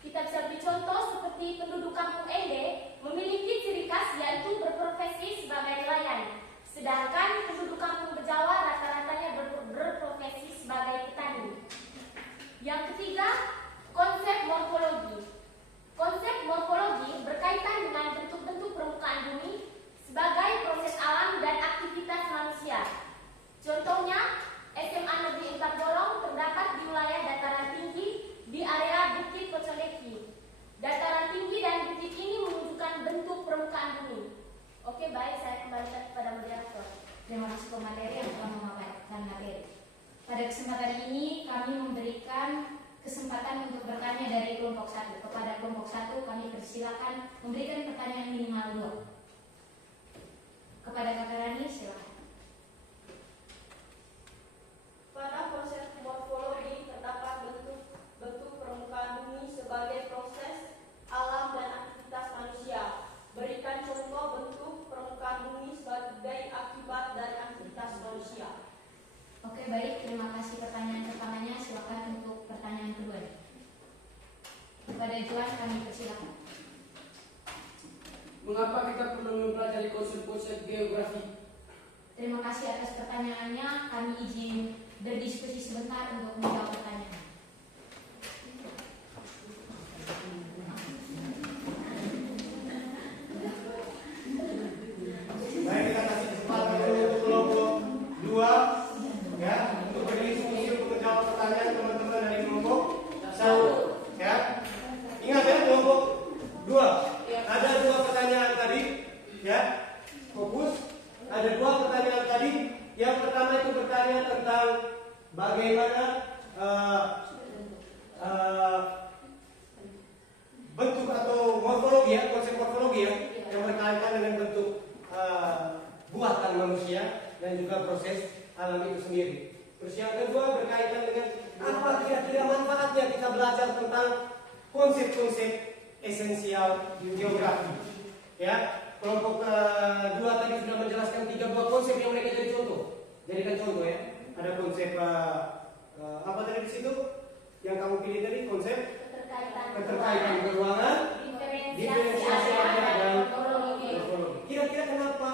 Kita bisa beri contoh seperti penduduk kampung Ende memiliki ciri khas yaitu berprofesi sebagai nelayan, sedangkan penduduk kampung Bejawa rata-ratanya berprofesi sebagai petani. Yang ketiga, konsep morfologi. Konsep morfologi berkaitan dengan bentuk-bentuk permukaan bumi sebagai proses alam dan aktivitas manusia. Contohnya, SMA Negeri 4 Borong terdapat di wilayah dataran tinggi di area Bukit Pocoleki. Dataran tinggi dan bukit ini menunjukkan bentuk permukaan bumi. Oke, baik, saya kembalikan kepada moderator. Terima kasih pemateri yang telah memaparkan materi. Pada kesempatan ini kami memberikan kesempatan untuk bertanya dari kelompok 1. Kepada kelompok 1 kami persilakan memberikan pertanyaan minimal 2. Kepada Kakak Rani silakan. Pada proses morfologi terdapat bentuk permukaan bumi sebagai proses alam dan aktivitas manusia. Berikan contoh bentuk permukaan bumi sebagai akibat dari aktivitas manusia. Oke, baik, terima kasih pertanyaan pertamanya. Silakan untuk pertanyaan kedua. Kepada Juan kami persilakan. Mengapa kita perlu mempelajari konsep-konsep geografi? Terima kasih atas pertanyaannya. Kami izin berdiskusi sebentar untuk menjawab pertanyaan. Baik, kita kasih kesempatan dulu untuk kelompok 2 ya, untuk berdiskusi untuk menjawab pertanyaan teman-teman dari kelompok 1 ya. Ingat ya, kelompok 2 ada 2 pertanyaan tadi ya. Fokus, ada 2 pertanyaan tadi. Yang pertama itu bertanya tentang bagaimana bentuk atau morfologi ya, konsep morfologi ya, yang berkaitan dengan bentuk buatan manusia dan juga proses alam itu sendiri. Terus yang kedua berkaitan dengan apa kira-kira manfaatnya kita belajar tentang konsep-konsep esensial geografi. Ya, kelompok 2 tadi sudah menjelaskan 3 buah konsep yang mereka jadi contoh. Jadikan contoh ya. Ada konsep apa tadi di situ? Yang kamu pilih tadi konsep keterkaitan keruangan, diferensiasi area dan morfologi. Kira-kira kenapa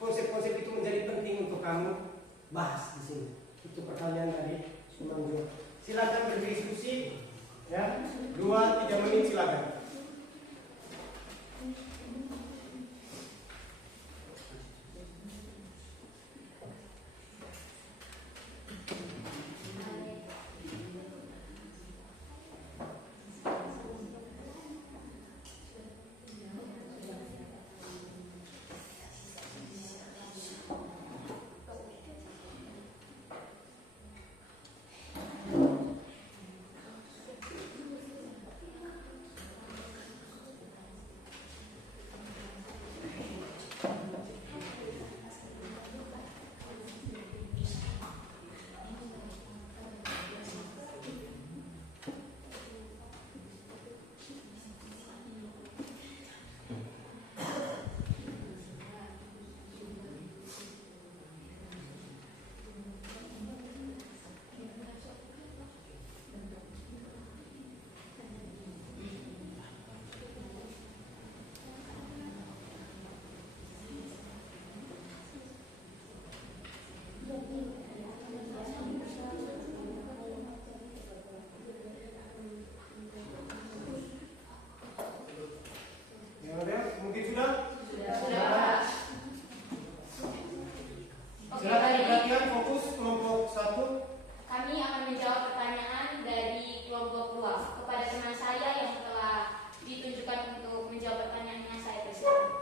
konsep-konsep itu menjadi penting untuk kamu bahas di sini? Itu pertanyaan tadi, Bang Jo. silakan. Mungkin sudah? Silakan diperhatikan, fokus kelompok 1. Kami akan menjawab pertanyaan dari kelompok 2 kepada teman saya yang telah ditunjukkan untuk menjawab pertanyaannya. Saya persilakan.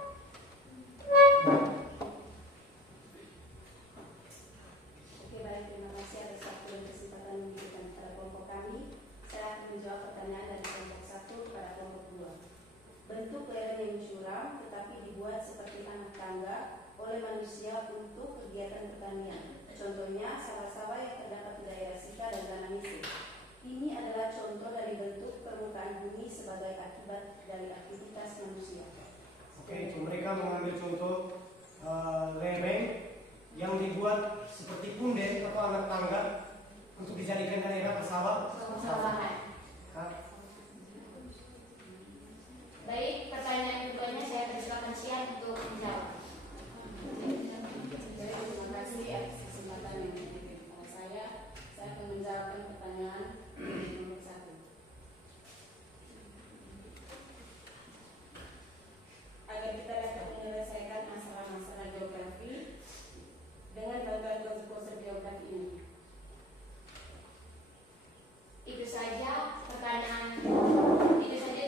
Oke, baik, terima kasih atas waktu dan kesempatan yang diberikan kepada kelompok kami. Saya akan menjawab pertanyaan dari kelompok 1 kepada kelompok 2. Bentuk lereng yang curam tetapi dibuat seperti anak tangga oleh manusia untuk kegiatan pertanian. Contohnya sawah-sawah yang terdapat di daerah Sika dan Tanah Misir. Ini adalah contoh dari bentuk permukaan bumi sebagai akibat dari aktivitas manusia. Oke, mereka mengambil contoh lereng yang dibuat seperti punden atau anak tangga untuk dijadikan daerah persawahan. Baik, pertanyaan keduanya saya persilakan Sian untuk menjawab. Jadi terima kasih atas kesempatan yang diberikan kepada saya. Saya akan menjawab pertanyaan nomor 1. Agar kita dapat menyelesaikan masalah-masalah geografi dengan bantuan konsep geografi ini. Itu saja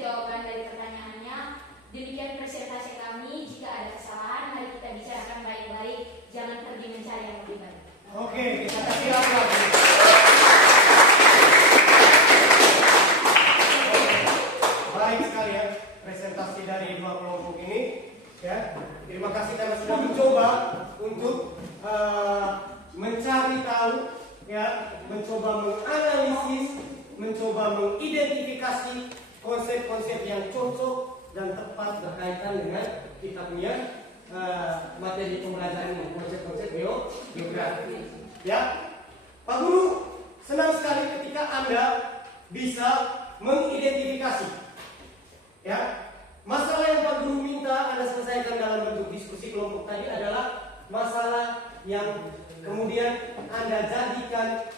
jawaban dari pertanyaannya. Demikian presentasi kami. Jika ada kesalahan, mari kita bicarakan baik-baik. Jangan pergi mencari yang lebih baik. Oke, kita kasih lagi. Baik sekali ya presentasi dari dua kelompok ini. Ya, terima kasih karena sudah mencoba untuk mencari tahu, ya, mencoba menganalisis, mencoba mengidentifikasi konsep-konsep yang cocok dan tepat berkaitan dengan kita punya materi pembelajaran ini, konsep-konsep geografi. Ya, Pak Guru, senang sekali ketika Anda bisa mengidentifikasi. Ya, masalah yang Pak Guru minta Anda selesaikan dalam bentuk diskusi kelompok tadi adalah masalah yang kemudian Anda jadikan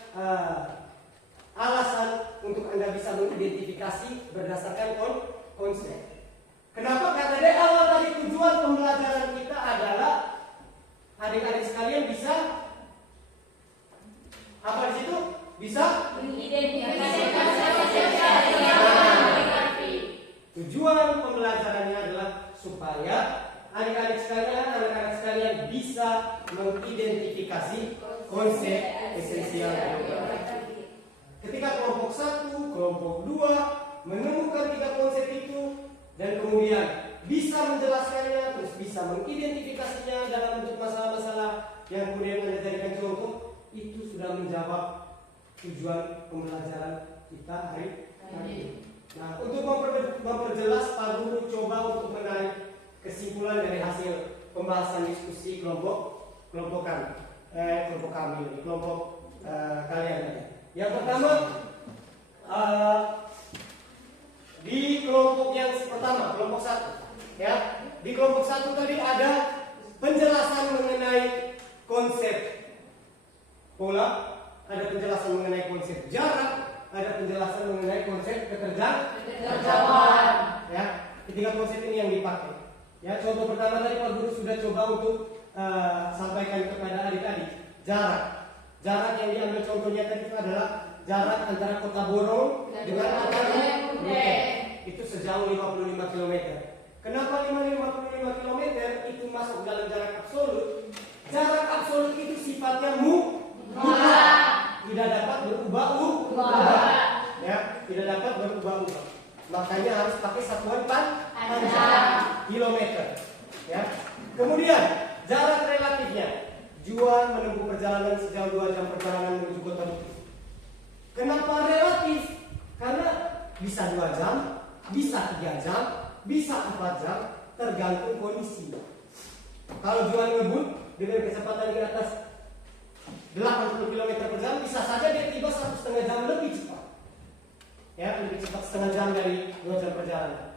alasan untuk Anda bisa mengidentifikasi berdasarkan konsep. Kenapa? Karena dari awal tadi tujuan pembelajaran kita adalah adik-adik sekalian bisa apa di situ? Bisa mengidentifikasi. Tujuan pembelajarannya adalah supaya adik-adik sekalian, anak-anak sekalian bisa mengidentifikasi konsep esensial geografi. Ketika kelompok 1, kelompok 2 menemukan 3 konsep itu dan kemudian bisa menjelaskannya, terus bisa mengidentifikasinya dalam bentuk masalah-masalah yang kemudian Anda jadikan contoh, itu sudah menjawab tujuan pembelajaran kita hari ini. Nah, untuk memperjelas, Pak Guru coba untuk menarik kesimpulan dari hasil pembahasan diskusi kelompok kami, kelompok kalian tadi. Yang pertama, di kelompok yang pertama, kelompok 1, ya, di kelompok 1 tadi ada penjelasan mengenai konsep pola, ada penjelasan mengenai konsep jarak, ada penjelasan mengenai konsep keterjangkauan. Ketiga konsep ini yang dipakai. Ya, contoh pertama tadi Pak Guru sudah coba untuk sampaikan kepada adik-adik. Jarak yang diambil contohnya tadi itu adalah jarak antara kota Borong dengan kota Rute. Itu sejauh 55 km. Kenapa 55 km itu masuk dalam jarak absolut? Jarak absolut itu sifatnya mutlak, tidak dapat berubah-ubah. Ya, tidak dapat berubah-ubah. Makanya harus pakai satuan panjang, kilometer. Ya. Kemudian jarak relatifnya. Juan menempuh perjalanan sejauh 2 jam perjalanan menuju kota Bukit. Kenapa relatif? Karena bisa 2 jam, bisa 3 jam, bisa 4 jam, tergantung kondisi. Kalau Juan ngebut dengan kecepatan di atas 80 km per jam, bisa saja dia tiba 1,5 jam lebih cepat. Ya, lebih cepat setengah jam dari 2 jam perjalanan.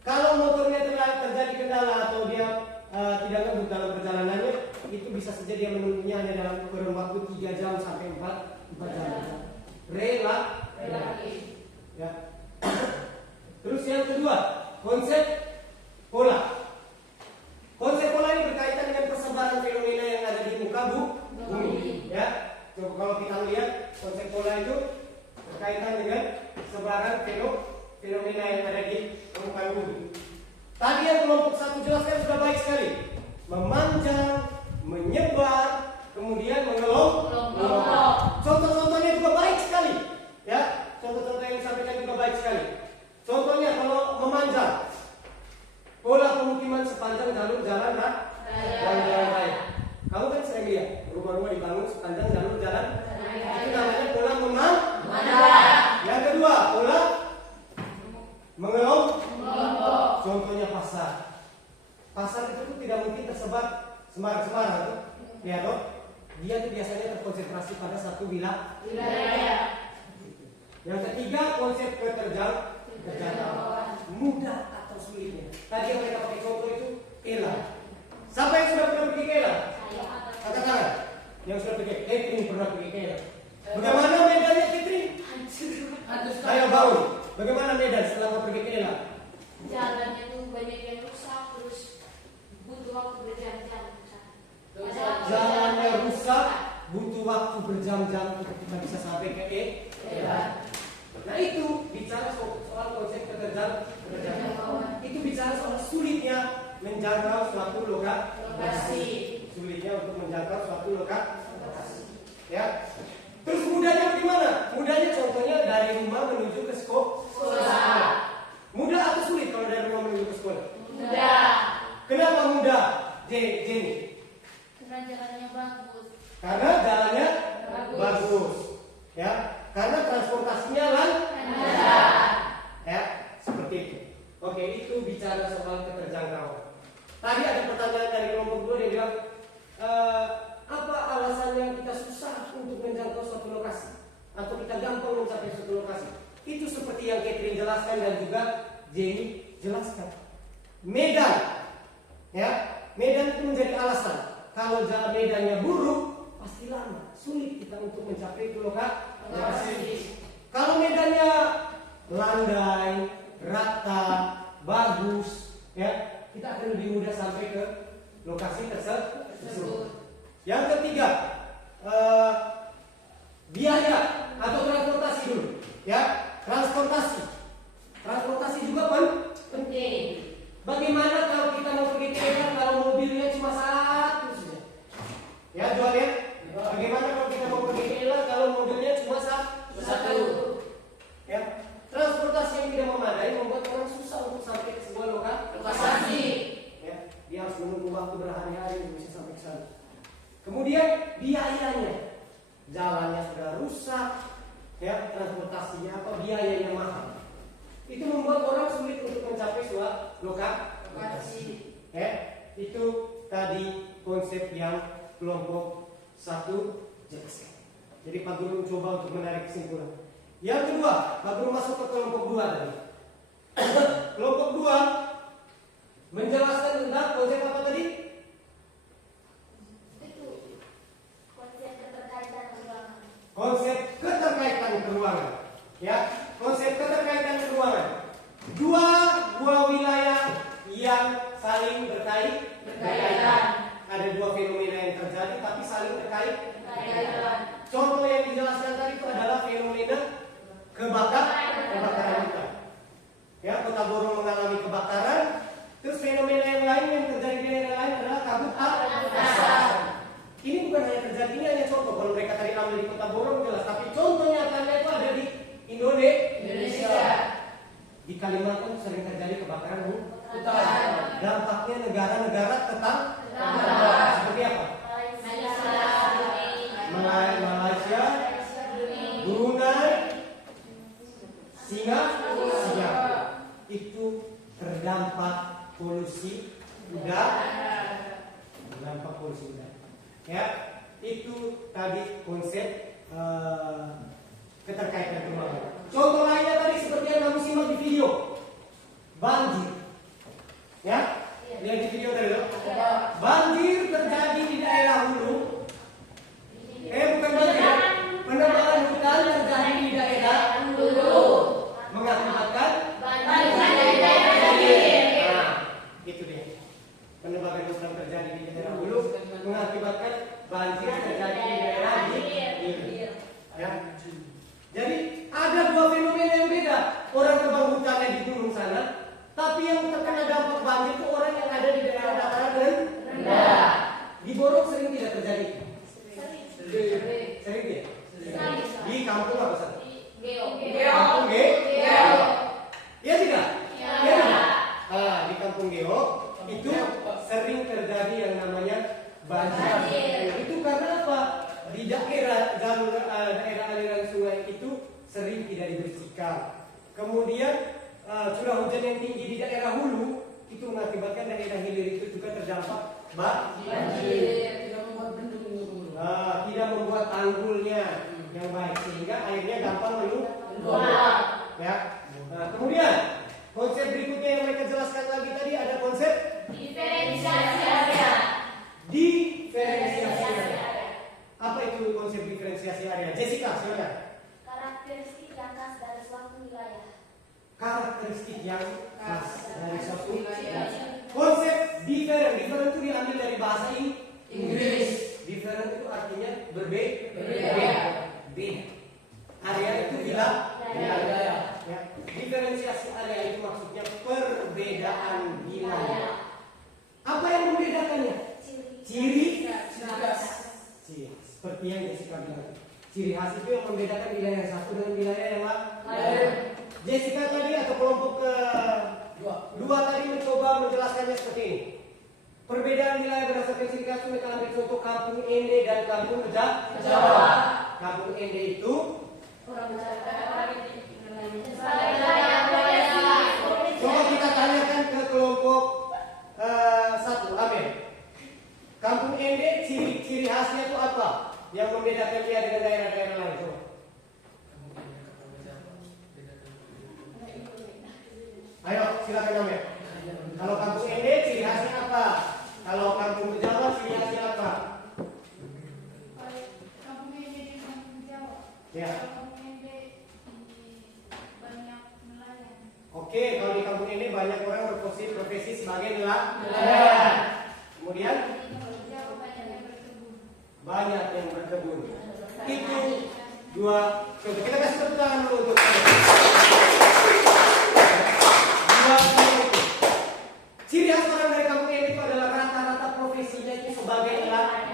Kalau motornya terjadi kendala atau dia tidak ngebut dalam perjalanannya, itu bisa saja dia menunggunya hanya dalam kurun waktu 3 jam sampai 4 jam. Relatif. Ya. Terus yang kedua, konsep pola. Konsep pola ini berkaitan dengan persebaran fenomena yang ada di muka bumi. Ya. Coba kalau kita lihat konsep pola itu berkaitan dengan sebaran fenomena yang ada di permukaan bumi. Tadi yang kelompok 1 jelaskan sudah baik sekali. Memanjang, menyebar, kemudian mengelompok. Contoh-contohnya juga baik sekali. Ya, contoh-contoh yang disampaikan juga baik sekali. Contohnya kalau memanjang, pola pemukiman sepanjang jalur jalan raya. Kamu kan sering lihat rumah-rumah dibangun sepanjang jalur jalan raya. Itu namanya pola memanjang. Yang kedua, pola mengelompok. Contohnya pasar. Pasar itu tidak mungkin tersebar sembarang-sembarang, ya toh? Dia itu biasanya terkonsentrasi pada satu wilayah. Yang ketiga, konsep keterjangkauan. Mudah atau sulitnya. Tadi yang mereka pakai contoh itu Ela. Siapa yang sudah pernah pergi ke Ela? Angkat tangan. Yang sudah pergi. Catherine pernah pergi ke Ela. Bagaimana medannya Catherine? Ayo bau. Bagaimana medan setelah kau pergi ke Ela? Jalannya tuh banyak yang rusak, terus butuh waktu berjam-jam. Jalannya rusak, butuh waktu berjam-jam untuk kita bisa sampai ke Ela. Nah itu bicara soal konsep keterjangkauan. Itu bicara soal sulitnya menjangkau suatu lokasi. Sulitnya untuk menjangkau suatu lokasi. Ya. Terus mudahnya bagaimana? Mudahnya contohnya dari rumah menuju ke sekolah. Mudah atau sulit kalau dari rumah menuju ke sekolah? Mudah. Kenapa mudah? Jenny? Karena jalannya bagus. Karena jalannya bagus. Ya. Karena transportasinya lancar. Ya, seperti itu. Oke, itu bicara soal keterjangkauan. Tadi ada pertanyaan dari kelompok 2 dia bilang, apa alasannya kita susah untuk menjangkau suatu lokasi atau kita gampang mencapai suatu lokasi? Itu seperti yang Catherine jelaskan dan juga Jenny jelaskan. Medan, ya, medan itu menjadi alasan. Kalau jalan medannya buruk, pasti lama, sulit kita untuk mencapai itu lokasi. Kalau medannya landai, rata, bagus, ya, kita akan lebih mudah sampai ke lokasi tersebut. Yang ketiga, biaya atau transportasi dulu, ya. Transportasi juga penting. Bagaimana kalau kita mau pergi ke Ela kalau mobilnya cuma satu saja? Ya, jual ya. Bagaimana kalau kita mau pergi ke Ela kalau mobilnya cuma satu? Ya, transportasi yang tidak memadai membuat orang susah untuk sampai ke sebuah lokasi. Ya, dia harus menunggu waktu berhari-hari untuk bisa sampai ke sana. Kemudian biayanya, jalannya sudah rusak, ya, transportasinya apa biayanya mahal. Itu membuat orang sulit untuk mencapai suatu lokasi. Ya, itu tadi konsep yang kelompok 1 jelaskan. Jadi Pak Guru coba untuk menarik kesimpulan. Yang kedua, Pak Guru masuk ke kelompok 2 tadi. Kelompok 2 menjelaskan tentang konsep apa tadi? Konsep keterkaitan keruangan. Ya, konsep keterkaitan keruangan. Dua wilayah yang saling berkaitan. Ada dua fenomena yang terjadi tapi saling berkaitan. Contoh yang dijelaskan tadi itu adalah fenomena kebakaran hutan. Ya, Kota Borong mengalami kebakaran. Terus fenomena yang lain yang terjadi di daerah lain adalah kabut asap. Ini bukan hanya terjadi, ini hanya contoh. Kalau mereka tadi ambil di Kota Borong jelas, tapi contoh nyatanya itu ada di Indonesia. Di Kalimantan sering terjadi kebakaran hutan. Dampaknya negara-negara tetangga seperti apa? Malaysia, Brunei, Singapura itu terdampak polusi udara. Ya, itu tadi konsep keterkaitan pembangunan. Contoh lainnya tadi seperti yang kamu simak di video, banjir. Ya, lihat di video tadi loh. Banjir terjadi di daerah hulu. Bukan banjir. Penebangan hutan terjadi di daerah hulu mengakibatkan banjir. Nah, itu dia. Penebangan hutan terjadi di daerah hulu mengakibatkan banjir terjadi di daerah hilir. Ya. Jadi ada dua fenomena yang beda. Orang tebang hutannya di gunung sana, tapi yang terkena dampak banjir itu orang yang ada di daerah dataran rendah. Di Borong sering tidak terjadi. Sering tidak? Di kampung apa sana? Kampung Geo. Iya tidak? Iya. Di kampung Geo itu sering terjadi yang namanya banjir. Itu karena apa? Di daerah aliran sungai itu sering tidak dibersihkan. Kemudian curah hujan yang tinggi di daerah hulu itu mengakibatkan daerah hilir itu juga terdampak banjir. Tidak membuat tanggulnya yang baik sehingga airnya gampang meluap. Ya. Kemudian konsep berikutnya yang mereka jelaskan lagi tadi ada konsep diferensiasi area. Apa itu konsep diferensiasi area? Jessica, silakan. Karakteristik yang khas dari suatu wilayah. Karakteristik yang khas dari suatu wilayah. Konsep different itu diambil dari bahasa Inggris. Different itu artinya berbeda. Area itu wilayah. Ya. Diferensiasi area itu maksudnya perbedaan wilayah. Apa yang membedakannya? Ciri khas. Seperti yang Jessica bilang. Ciri khas itu yang membedakan wilayah satu dengan wilayah yang lain. Jessica tadi atau kelompok kedua tadi mencoba menjelaskannya seperti ini. Perbedaan wilayah berdasarkan ciri khas mereka ambil contoh Kampung Ende dan Kampung Jawa. Kampung Ende itu coba kita tanyakan ke kelompok satu, amin. Kampung Ende ciri khasnya itu apa? Yang membedakan dia dengan daerah-daerah lain, coba. Ayo, silakan amin. Kalau Kampung Ende ciri khasnya apa? Kalau Kampung Jawa ciri khasnya apa? Kampung Ende di Kampung Jawa. Ya. Kampung Ende banyak nelayan. Oke, kalau di Kampung Ende banyak orang berprofesi sebagai nelayan. Kemudian banyak yang berkebun. Itu dua contoh. Kita kasih tepuk tangan dulu untuk ciri khas orang dari Kampung Ende itu adalah rata-rata profesinya itu sebagai nelayan.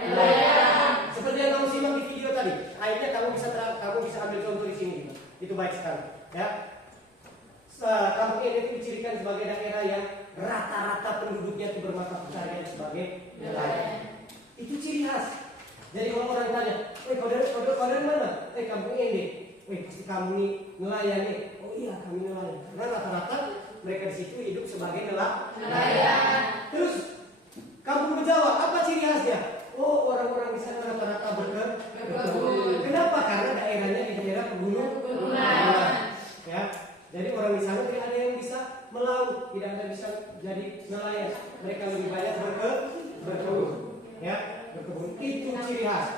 Seperti yang kamu simak di video tadi. Akhirnya kamu bisa ambil contoh di sini. Itu baik sekali. Ya. Kampung Ende itu dicirikan sebagai daerah yang rata-rata penduduknya itu bermata pencaharian sebagai nelayan. Itu ciri khas. Jadi kalau orang tanya, kau dari mana? Kampung Ende. Pasti kamu nih nelayan nih. Oh iya, kami nelayan. Karena rata-rata mereka di situ hidup sebagai nelayan. Terus Kampung Jawa, apa ciri khasnya? Oh, orang-orang di sana rata-rata berkebun. Kenapa? Karena daerahnya di daerah pegunungan. Ya, jadi orang di sana tidak ada yang bisa melaut, tidak ada bisa jadi nelayan. Mereka lebih banyak berkebun. Ya, berkebun itu ciri khas.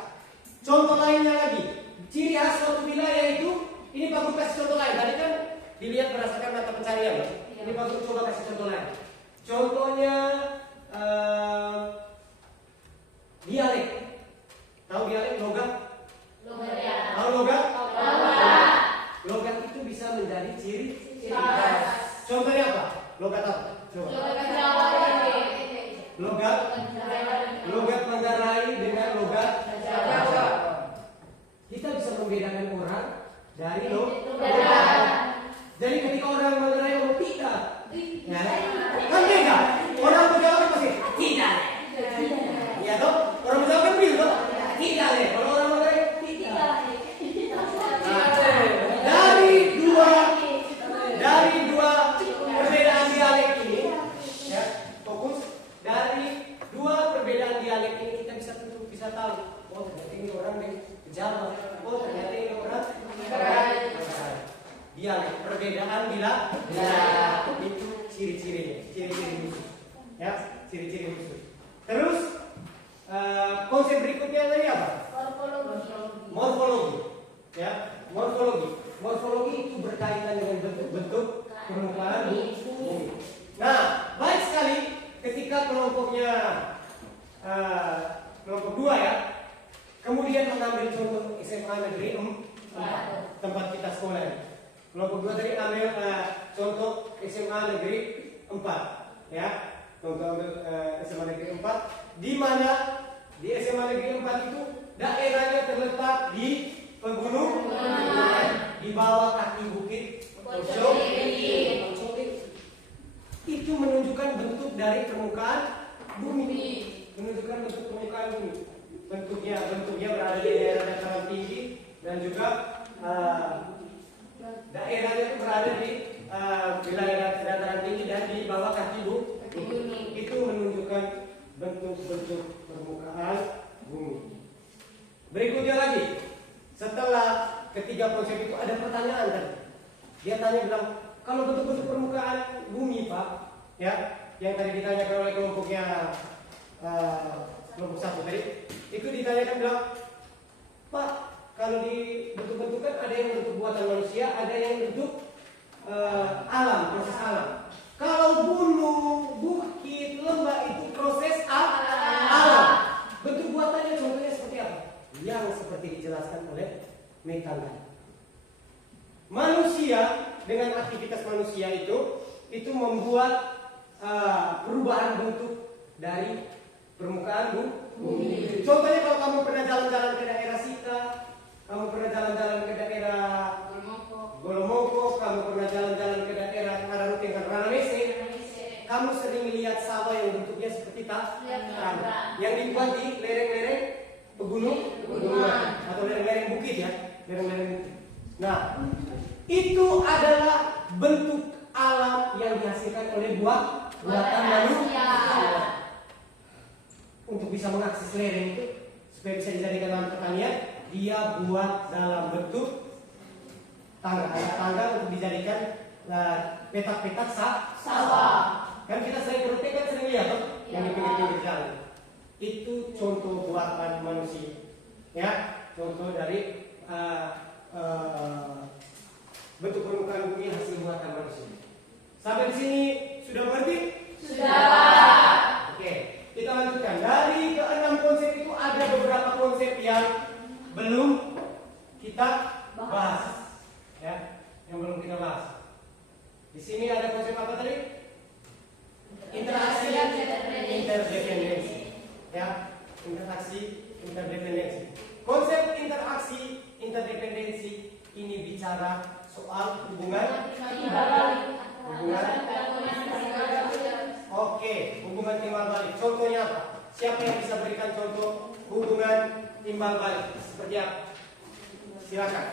Contoh lainnya lagi, ciri khas suatu wilayah itu, ini Pak Guru kasih contoh lain. Tadi kan dilihat berdasarkan mata pencarian. Ini Pak Guru coba kasih contoh lain. Contohnya dialek. Tahu dialek? Logat? Tahu logat? Logat itu bisa menjadi ciri khas. Contohnya apa? Logat apa? Coba. Logat Manggarai dengan logat Jawa. Kita bisa membedakan orang dari logat. Jadi ketika orang Manggarai ngomong tidak, ya, kan beda. Orang Jawa kan pasti tidak. Iya toh? Orang Jawa kan bilang toh tidak deh. Kalau orang Manggarai tidak. Dari dua perbedaan dialek ini, ya, fokus dari dua perbedaan dialek ini kita bisa tahu. Oh ternyata ini orang dari Jawa. Oh ternyata ini orang Manggarai. Dialek perbedaan bila itu ciri-cirinya, ciri-ciri khusus, ya, ciri-ciri khusus. Terus konsep berikutnya tadi apa? Morfologi, ya, morfologi. Morfologi itu berkaitan dengan bentuk-bentuk permukaan bumi. Nah, baik sekali ketika kelompoknya kelompok 2 ya, kemudian mengambil contoh SMA Negeri 4 tempat kita sekolah. Kelompok 2 tadi ambil contoh SMA Negeri 4 ya, contoh ambil SMA Negeri 4 di mana di SMA Negeri 4 itu daerahnya terletak di pegunungan di bawah kaki bukit Pojok. Itu menunjukkan bentuk dari permukaan bumi. Menunjukkan bentuk permukaan bumi. Bentuknya berada di daerah dataran tinggi dan juga daerahnya itu berada di wilayah dataran tinggi dan di bawah kaki bukit. Itu menunjukkan bentuk-bentuk permukaan bumi. Berikutnya lagi, setelah ketiga konsep itu ada pertanyaan tadi. Dia bilang, kalau bentuk-bentuk permukaan bumi Pak, ya, yang tadi ditanyakan oleh kelompoknya kelompok 1 tadi, itu ditanyakan bilang, Pak, kalau di bentuk-bentuk kan ada yang bentuk buatan manusia, ada yang bentuk alam, proses alam. Kalau gunung, bukit, lembah itu proses alam. Bentuk buatannya contohnya seperti apa? Yang seperti dijelaskan oleh Metan. Manusia dengan aktivitas manusia itu membuat perubahan bentuk dari permukaan bumi. Contohnya kalau kamu pernah jalan-jalan ke daerah Sita, kamu pernah jalan-jalan ke daerah Golomoko, kamu pernah jalan-jalan ke daerah Kararuting dan Ranamese, kamu sering melihat sawah yang bentuknya seperti tanah, yang dibuat di lereng-lereng pegunungan atau lereng-lereng bukit ya, lereng-lereng bukit. Nah, itu adalah bentuk alam yang dihasilkan oleh buatan manusia. Untuk bisa mengakses lereng itu supaya bisa dijadikan lahan pertanian, dia buat dalam bentuk tangga untuk dijadikan petak-petak sawah. Kan kita sering berhenti kan sering lihat tuh yang di pinggir-pinggir jalan. Itu contoh buatan manusia, ya, contoh dari bentuk permukaan bumi hasil buatan manusia. Sampai di sini sudah mengerti? Sudah. Oke, kita lanjutkan. Dari ke-6 konsep itu ada beberapa konsep yang belum kita bahas, ya, yang belum kita bahas. Di sini ada konsep apa tadi? Interaksi interdependensi. Ya, interaksi interdependensi. Konsep interaksi interdependensi ini bicara soal hubungan hubungan timbal balik. Contohnya apa? Siapa yang bisa berikan contoh hubungan timbal balik? Seperti apa? Silakan.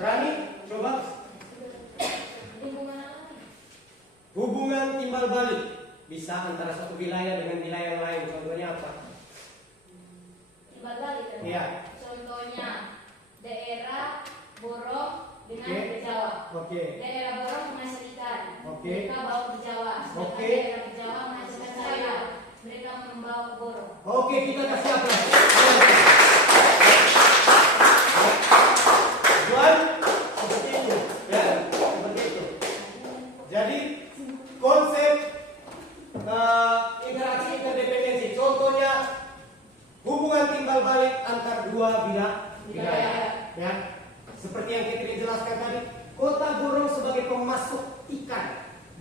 Rani, coba. Hubungan timbal balik bisa antara satu wilayah dengan wilayah yang lain. Contohnya apa? Timbal balik. Iya. Contohnya daerah Borong dengan Jawa. Daerah Borong menghasilkan ikan. Mereka bawa ke Jawa. Daerah Jawa menghasilkan sayur. Mereka membawa ke Borong. Kita kasih aplaus. Juan, seperti itu, ya, seperti itu. Jadi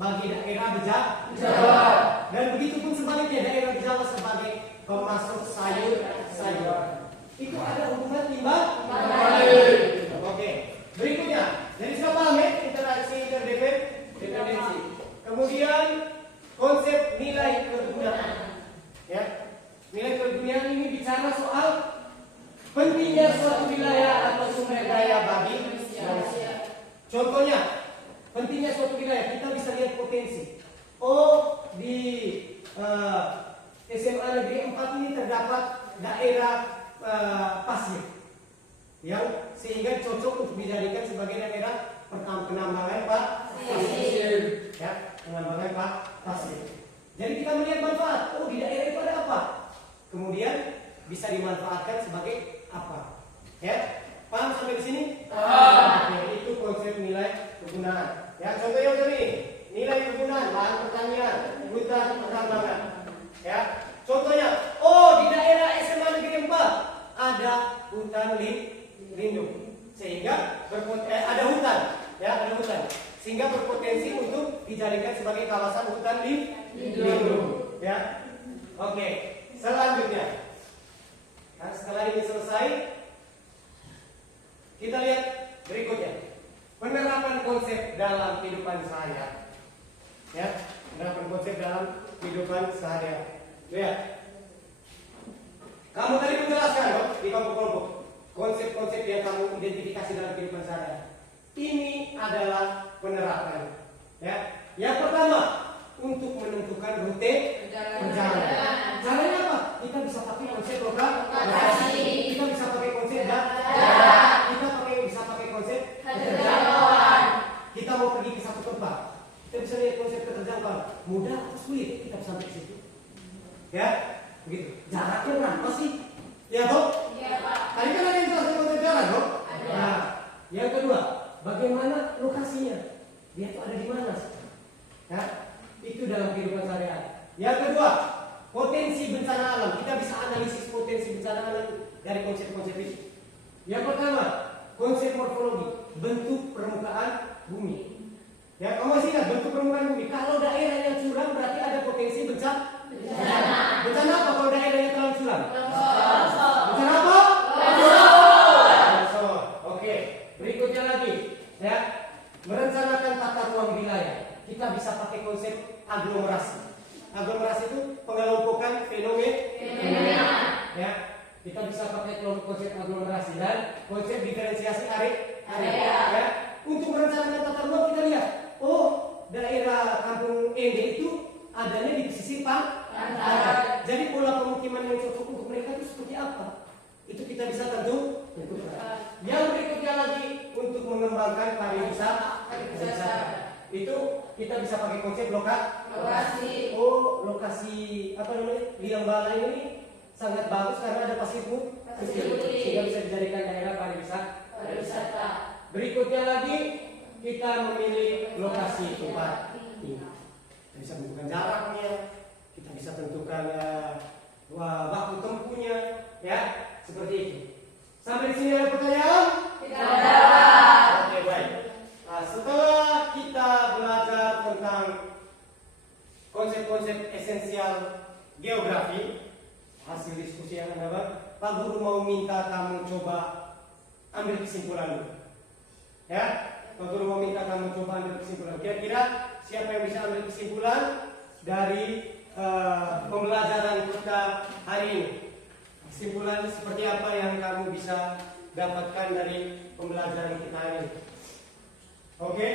bagi daerah berjawa. Dan begitu pun sebaliknya, daerah berjawa sebagai pemasok sayur-sayuran. Itu ada hubungan timbal balik. Oke. Berikutnya, jadi sudah paham ya interaksi interdependensi. Kemudian konsep nilai kegunaan. Ya. Nilai kegunaan ini bicara soal pentingnya suatu wilayah atau sumber daya bagi manusia. Contohnya, pentingnya suatu wilayah kita bisa lihat potensi. Oh, di SMA Negeri 4 ini terdapat daerah pasir yang sehingga cocok untuk dijadikan sebagai daerah penambangan pasir. Ya, penambangan pasir. Jadi kita melihat manfaat. Oh, di daerah itu ada apa? Kemudian bisa dimanfaatkan sebagai apa? Ya, paham sampai di sini? Paham. Ya, itu konsep nilai kegunaan. Ya, contoh yang tadi, nilai kegunaan lahan pertanian, hutan pertambangan. Ya, contohnya, oh di daerah SMA Negeri 4 ada hutan lindung, sehingga ada hutan, ya ada hutan, sehingga berpotensi untuk dijadikan sebagai kawasan hutan lindung. Ya, oke. Selanjutnya, nah, setelah ini selesai, kita lihat berikutnya. Penerapan konsep dalam kehidupan sehari-hari. Ya, penerapan konsep dalam kehidupan sehari-hari. Lihat. Kamu tadi menjelaskan loh di kelompok-kelompok konsep-konsep yang kamu identifikasi dalam kehidupan sehari-hari. Ini adalah penerapan. Ya. Yang pertama, untuk menentukan rute perjalanan. Caranya apa? Kita bisa pakai konsep lokasi. Kita bisa pakai konsep daerah. Kita bisa pakai konsep keterjangkauan. Kita mau pergi ke satu tempat, kita bisa lihat konsep keterjangkauan. Mudah atau sulit kita sampai ke situ. Ya, begitu. Jaraknya berapa sih? Ya toh? Iya Pak. Tadi kan ada yang jelaskan konsep jarak toh? Nah, yang kedua, bagaimana lokasinya? Dia itu ada di mana sih? Ya, itu dalam kehidupan sehari-hari. Yang kedua, potensi bencana alam. Kita bisa analisis potensi bencana alam dari konsep-konsep itu. Yang pertama, konsep morfologi, bentuk permukaan bumi. Ya, kamu masih ingat bentuk permukaan bumi? Kalau daerahnya curam berarti ada potensi bencana. Bencana apa kalau daerahnya terlalu curam? Bencana apa? Longsor. Oke, berikutnya lagi, ya, merencanakan tata ruang wilayah. Kita bisa pakai konsep aglomerasi. Aglomerasi itu pengelompokan fenomena. Ya, kita bisa pakai konsep aglomerasi dan konsep diferensiasi area. Ya. Untuk merencanakan tata ruang kita lihat, oh daerah Kampung Ende itu adanya di pesisir pantai. Jadi pola pemukiman yang cocok untuk mereka itu seperti apa? Itu kita bisa tentukan. Yang berikutnya lagi untuk mengembangkan pariwisata. Itu kita bisa pakai konsep lokasi. Oh, lokasi apa namanya? Liang Balai ini sangat bagus karena ada pasir putih, sehingga bisa dijadikan daerah pariwisata. Berikutnya lagi kita memilih lokasi tempat ini. Kita bisa tentukan jaraknya, kita bisa tentukan waktu tempuhnya, ya seperti itu. Sampai di sini ada pertanyaan? Tidak ada. Oke, baik. Nah, setelah kita belajar tentang konsep-konsep esensial geografi, hasil diskusi yang ada, Pak Guru mau minta kamu coba ambil kesimpulan dulu. Ya, Pak Guru mau minta kamu coba ambil kesimpulan. Kira-kira siapa yang bisa ambil kesimpulan dari pembelajaran kita hari ini? Kesimpulan seperti apa yang kamu bisa dapatkan dari pembelajaran kita hari ini? Oke,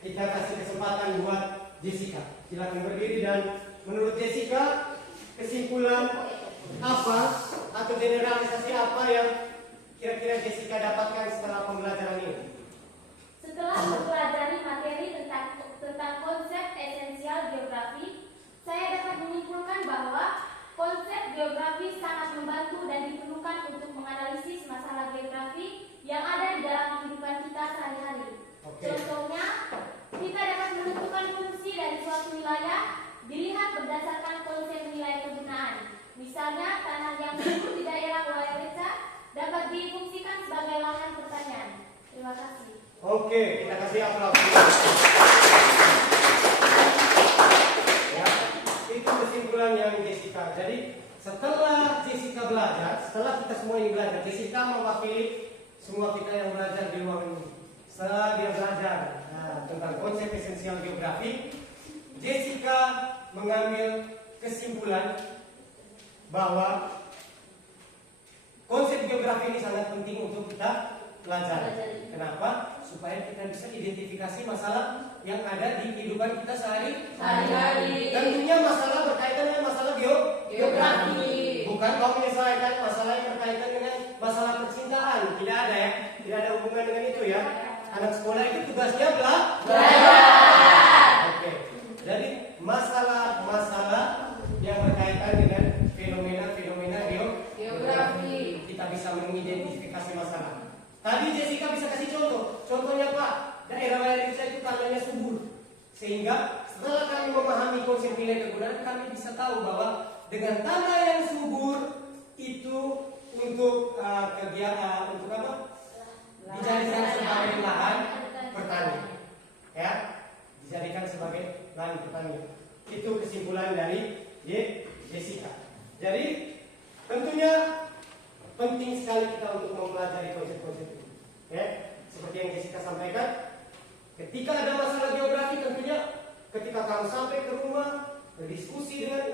kita kasih kesempatan buat Jessica. Silakan berdiri dan menurut Jessica kesimpulan apa atau generalisasi apa yang kira-kira Jessica dapatkan setelah pembelajaran ini? Setelah mempelajari materi tentang konsep esensial geografi, saya dapat menyimpulkan bahwa konsep geografi sangat membantu dan diperlukan untuk menganalisis masalah geografi yang ada di dalam kehidupan kita sehari-hari. Contohnya, kita dapat menentukan fungsi dari suatu wilayah dilihat berdasarkan konsep nilai kegunaan. Misalnya, tanah yang subur di daerah Wairesa dapat difungsikan sebagai lahan pertanian. Terima kasih. Oke, kita kasih aplaus. setelah Jessica belajar, setelah kita semua ini belajar, Jessica mewakili semua kita yang belajar di ruang ini. Setelah dia belajar tentang konsep esensial geografi, Jessica mengambil kesimpulan bahwa konsep geografi ini sangat penting untuk kita pelajari. Kenapa? Supaya kita bisa identifikasi masalah yang ada di kehidupan kita sehari-hari. Tentunya masalah berkaitan dengan masalah geografi. Bukan mau menyelesaikan masalah yang berkaitan dengan masalah percintaan. Tidak ada ya. Tidak ada hubungan dengan itu ya. Anak sekolah itu tugasnya belajar. Oke. Jadi masalah-masalah yang berkaitan dengan fenomena-fenomena geografi. Kita bisa mengidentifikasi masalah. Tadi Jessica bisa kasih contoh. Contohnya Pak, daerah Indonesia itu tanahnya subur. Sehingga setelah kami memahami konsep nilai kegunaan, kami bisa tahu bahwa dengan tanah yang subur itu untuk kegiatan untuk apa? Dijadikan sebagai lahan pertanian. Ya, dijadikan sebagai lahan pertanian. Itu kesimpulan dari Jessica. Jadi tentunya penting sekali kita untuk mempelajari konsep-konsep ini. Ya, seperti yang Jessica sampaikan, ketika ada masalah geografi tentunya ketika kamu sampai ke rumah berdiskusi dengan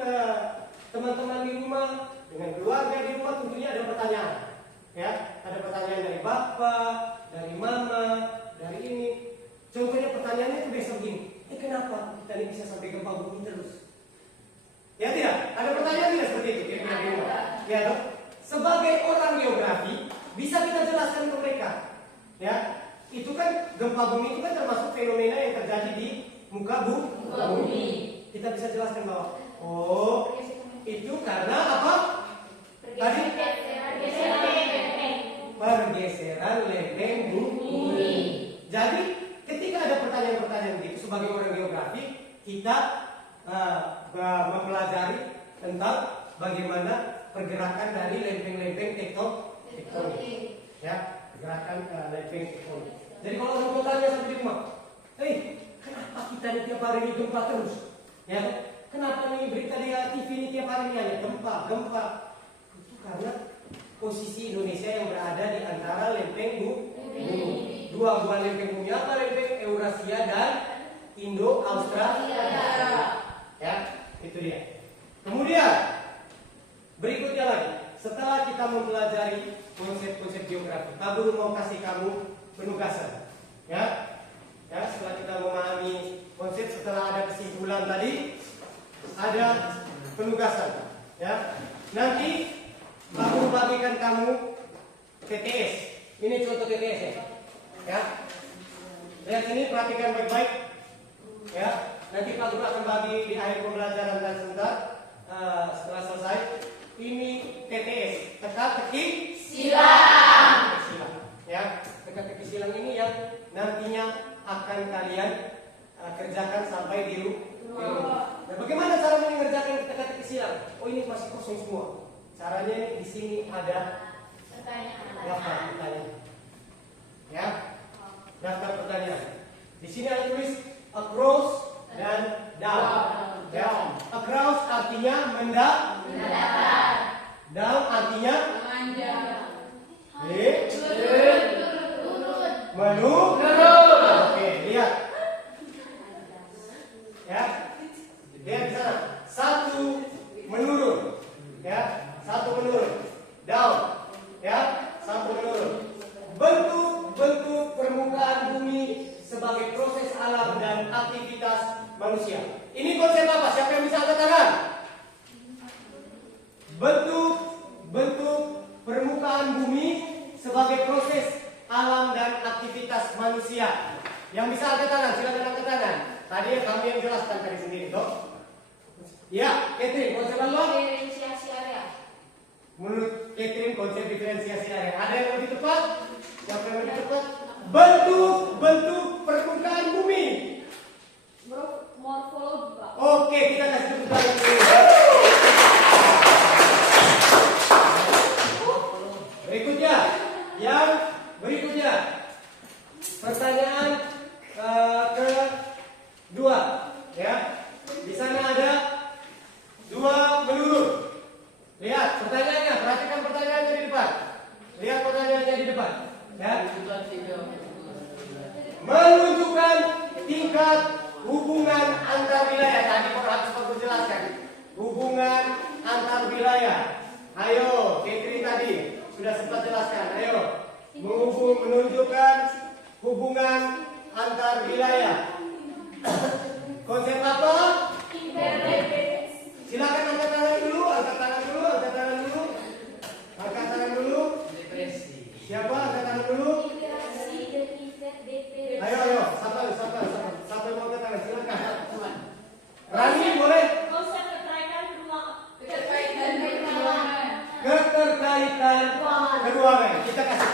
teman-teman di rumah, dengan keluarga di rumah, tentunya ada pertanyaan. Ya, ada pertanyaan dari bapak, dari mama, dari ini. Contohnya pertanyaannya itu biasa begini. Kenapa kita ini bisa sampai gempa bumi terus? Ya tidak? Ada pertanyaan tidak seperti itu? Ya, dok. Sebagai orang geografi, bisa kita jelaskan ke mereka. Ya, itu kan gempa bumi itu kan termasuk fenomena yang terjadi di muka bumi. Kita bisa jelaskan bahwa itu karena apa? Tadi pergeseran lempeng bumi. Jadi ketika ada pertanyaan-pertanyaan begitu sebagai orang geografi, kita mempelajari tentang bagaimana pergerakan dari lempeng-lempeng tektonik. Ya, pergerakan lempeng tektonik. Jadi kalau orang mau tanya seperti itu, kenapa kita ini tiap hari ini gempa terus? Ya, kenapa nih berita di TV ini tiap hari ini hanya gempa? Itu karena posisi Indonesia yang berada di antara lempeng bumi. Dua buah lempeng bumi apa? Lempeng Eurasia dan Indo-Australia. Ya, itu dia. Kemudian berikutnya lagi, setelah kita mempelajari konsep-konsep geografi, Pak Guru mau kasih kamu penugasan. Ya, setelah kita memahami konsep, setelah ada kesimpulan tadi, ada penugasan. Ya, nanti Pak Guru bagikan kamu TTS. Ini contoh TTS ya. Ya, lihat ini, perhatikan baik-baik. Ya, nanti Pak Guru akan bagi di akhir pembelajaran dan sebentar. Setelah selesai, ini TTS, teka-teki silang. Ya, teka-teki silang ini yang nantinya akan kalian kerjakan sampai di rumah. Nah, bagaimana cara mengerjakan teka-teki silang? Ini masih kosong semua. Caranya di sini ada daftar pertanyaan. Ya, daftar pertanyaan. Di sini ada tulis across dan down. Ya, across artinya mendatar. Down artinya menurun. Oke, lihat. Ya, lihat di sana. Satu menurun. Ya, satu menurun. Down. Ya, satu menurun. Bentuk-bentuk permukaan bumi sebagai proses alam dan aktivitas manusia. Ini konsep apa? Siapa yang bisa angkat tangan? Bentuk-bentuk permukaan bumi sebagai proses alam dan aktivitas manusia. Yang bisa angkat tangan, silakan angkat tangan. Tadi kami yang jelaskan tadi sendiri, toh. Ya, Catherine, konsep apa? Diferensiasi area. Menurut Catherine, konsep diferensiasi area. Ada yang lebih tepat? Siapa yang lebih tepat? Bentuk-bentuk permukaan bumi. Morfologi, Pak. Oke, kita kasih tepuk tangan dulu. Berikutnya, pertanyaan kedua, ya. Di sana ada dua menurun. Lihat pertanyaannya, perhatikan pertanyaannya di depan. Lihat pertanyaannya di depan. Ya. Menunjukkan tingkat hubungan antar wilayah. Tadi harus aku jelaskan. Hubungan antar wilayah. Ayo, Ketri tadi sudah sempat jelaskan. Ayo, menunjukkan hubungan antar wilayah. Konsep apa? Silakan angkat tangan dulu, angkat tangan dulu, angkat tangan dulu. Angkat tangan dulu. Siapa angkat tangan dulu? Ayo, siapa mau angkat tangan? Silakan. Rani boleh? Keterkaitan keuangan. Kita kasih.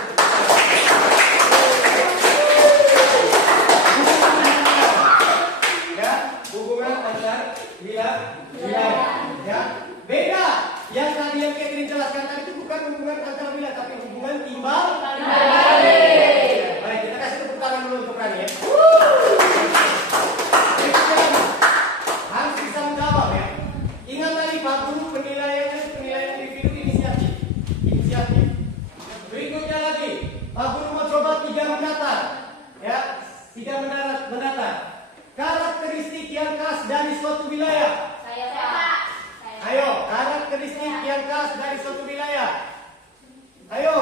Ya, hubungan antar wilayah. Ya, beda. Yang tadi yang Catherine jelaskan tadi itu bukan hubungan antar wilayah, tapi hubungan timbal balik. Baik, kita kasih tepuk tangan dulu untuk Rani ya. Harus bisa menjawab ya. Ingat tadi Pak Guru penilaian individu inisiatif. Berikutnya lagi, Pak Guru mau coba 3 mendatar. Ya, 3 mendatar. Karakteristik yang khas dari suatu wilayah. Ayo, karakteristik yang khas dari suatu wilayah. Ayo.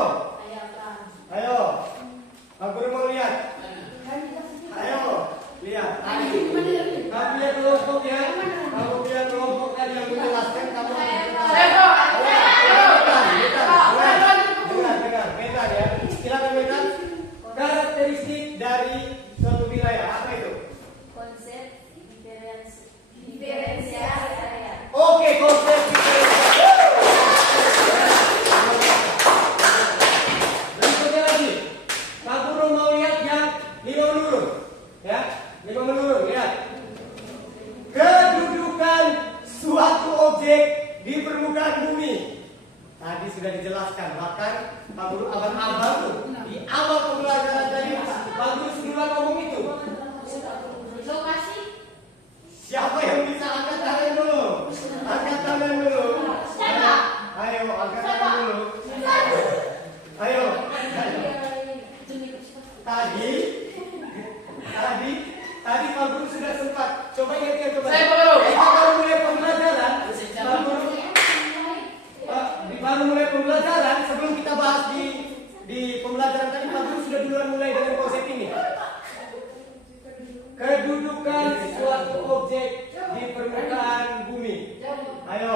Pak Guru mau lihat. Ayo, lihat. Kamu lihat kelompoknya. Kamu lihat kelompok tadi yang menjelaskan. Kamu dengar ya. Silakan Medan. Karakteristik dari suatu wilayah apa itu? Konsep diferensiasi area. Oke, konsep diferensiasi. Berikutnya lagi, Pak Guru mau lihat yang 5 menurun, ya, 5 menurun, lihat. Kedudukan suatu objek di permukaan bumi. Tadi sudah dijelaskan, bahkan Pak Guru abang-abang tuh di awal pembelajaran tadi, Pak Guru sudah ngomong itu. Lokasi. Siapa yang bisa angkat tangan dulu? Angkat tangan dulu. Ayo, angkat tangan dulu. Ayo. Tadi Pak Guru sudah sempat. Coba ingat coba. Kita baru mulai pembelajaran. Baru mulai pembelajaran. Sebelum kita bahas di pembelajaran tadi, Pak Guru sudah duluan mulai dengan konsep ini. Kedudukan suatu objek di permukaan bumi. Ayo.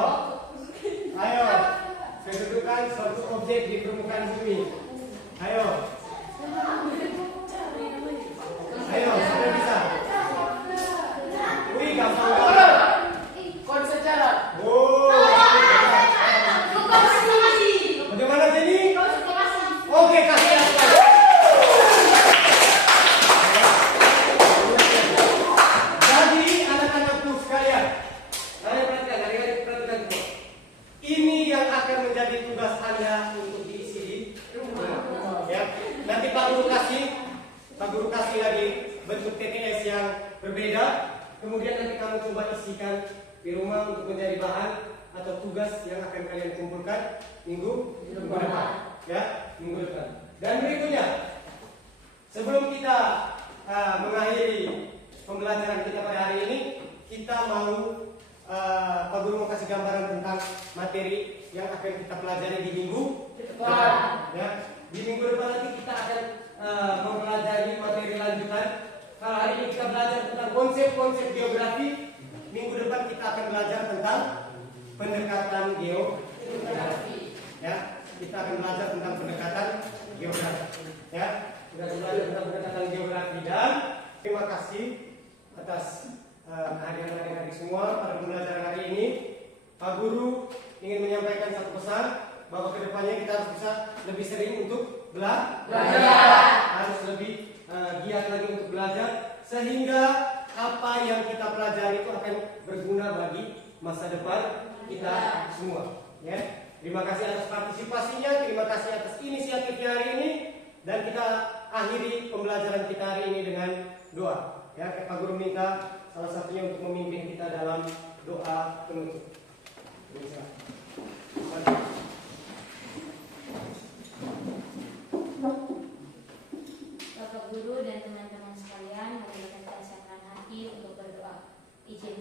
Kedudukan suatu objek di permukaan bumi. Ayo, sudah bisa. Wih, gampang banget. Konsep jalan. Oh. Bagaimana Jenny? Oke, kasih apa? Jadi anak-anakku sekalian, perhatikan. Ini yang akan menjadi tugas Anda untuk diisi di rumah. Ya, nanti Pak Guru kasih lagi bentuk TTS yang berbeda. Kemudian nanti kamu coba isikan di rumah untuk menjadi bahan atau tugas yang akan kalian kumpulkan minggu depan. Ya, minggu depan. Dan berikutnya, sebelum kita mengakhiri pembelajaran kita pada hari ini, kita mau Pak Guru mau kasih gambaran tentang materi yang akan kita pelajari di minggu depan. Ya, di minggu depan nanti kita akan mempelajari materi lanjutan. Kalau hari ini kita belajar tentang konsep-konsep geografi, minggu depan kita akan belajar tentang pendekatan geografi. Ya, kita akan belajar tentang pendekatan geografi. Ya, kita akan belajar tentang pendekatan geografi. Dan terima kasih atas kehadiran adik-adik semua pada pembelajaran hari ini. Pak Guru ingin menyampaikan satu pesan bahwa kedepannya kita harus bisa lebih sering untuk belajar, harus lebih giat lagi untuk belajar, sehingga apa yang kita pelajari itu akan berguna bagi masa depan kita semua. Ya, terima kasih atas partisipasinya, terima kasih atas inisiatifnya hari ini, dan kita akhiri pembelajaran kita hari ini dengan doa. Ya, Pak Guru minta salah satunya untuk memimpin kita dalam doa penutup. Bisa.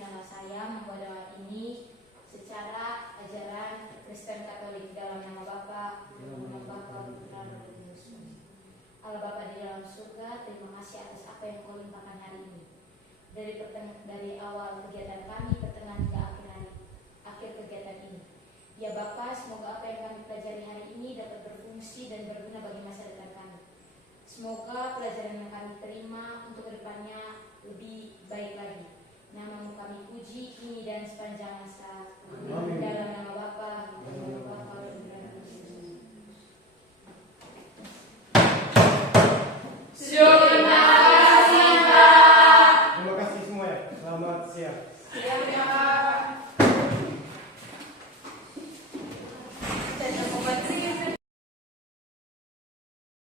nama saya membawa doa ini secara ajaran Kristen Katolik dalam nama Bapa, nama Bapa, Putra, dan Roh Kudus. Allah Bapa di dalam surga, terima kasih atas apa yang Kau limpahkan hari ini. Dari awal kegiatan kami, pertengahan hingga akhir kegiatan ini. Ya Bapa, semoga apa yang kami pelajari hari ini dapat berfungsi dan berguna bagi masa depan kami. Semoga pelajaran yang kami terima untuk kedepannya lebih baik lagi. Namamu kami puji kini dan sepanjang masa. Amin. Dalam nama Bapa, nama Bapa, dan Putra, dan Roh Kudus. Terima kasih semua ya. Selamat siang. Terima kasih.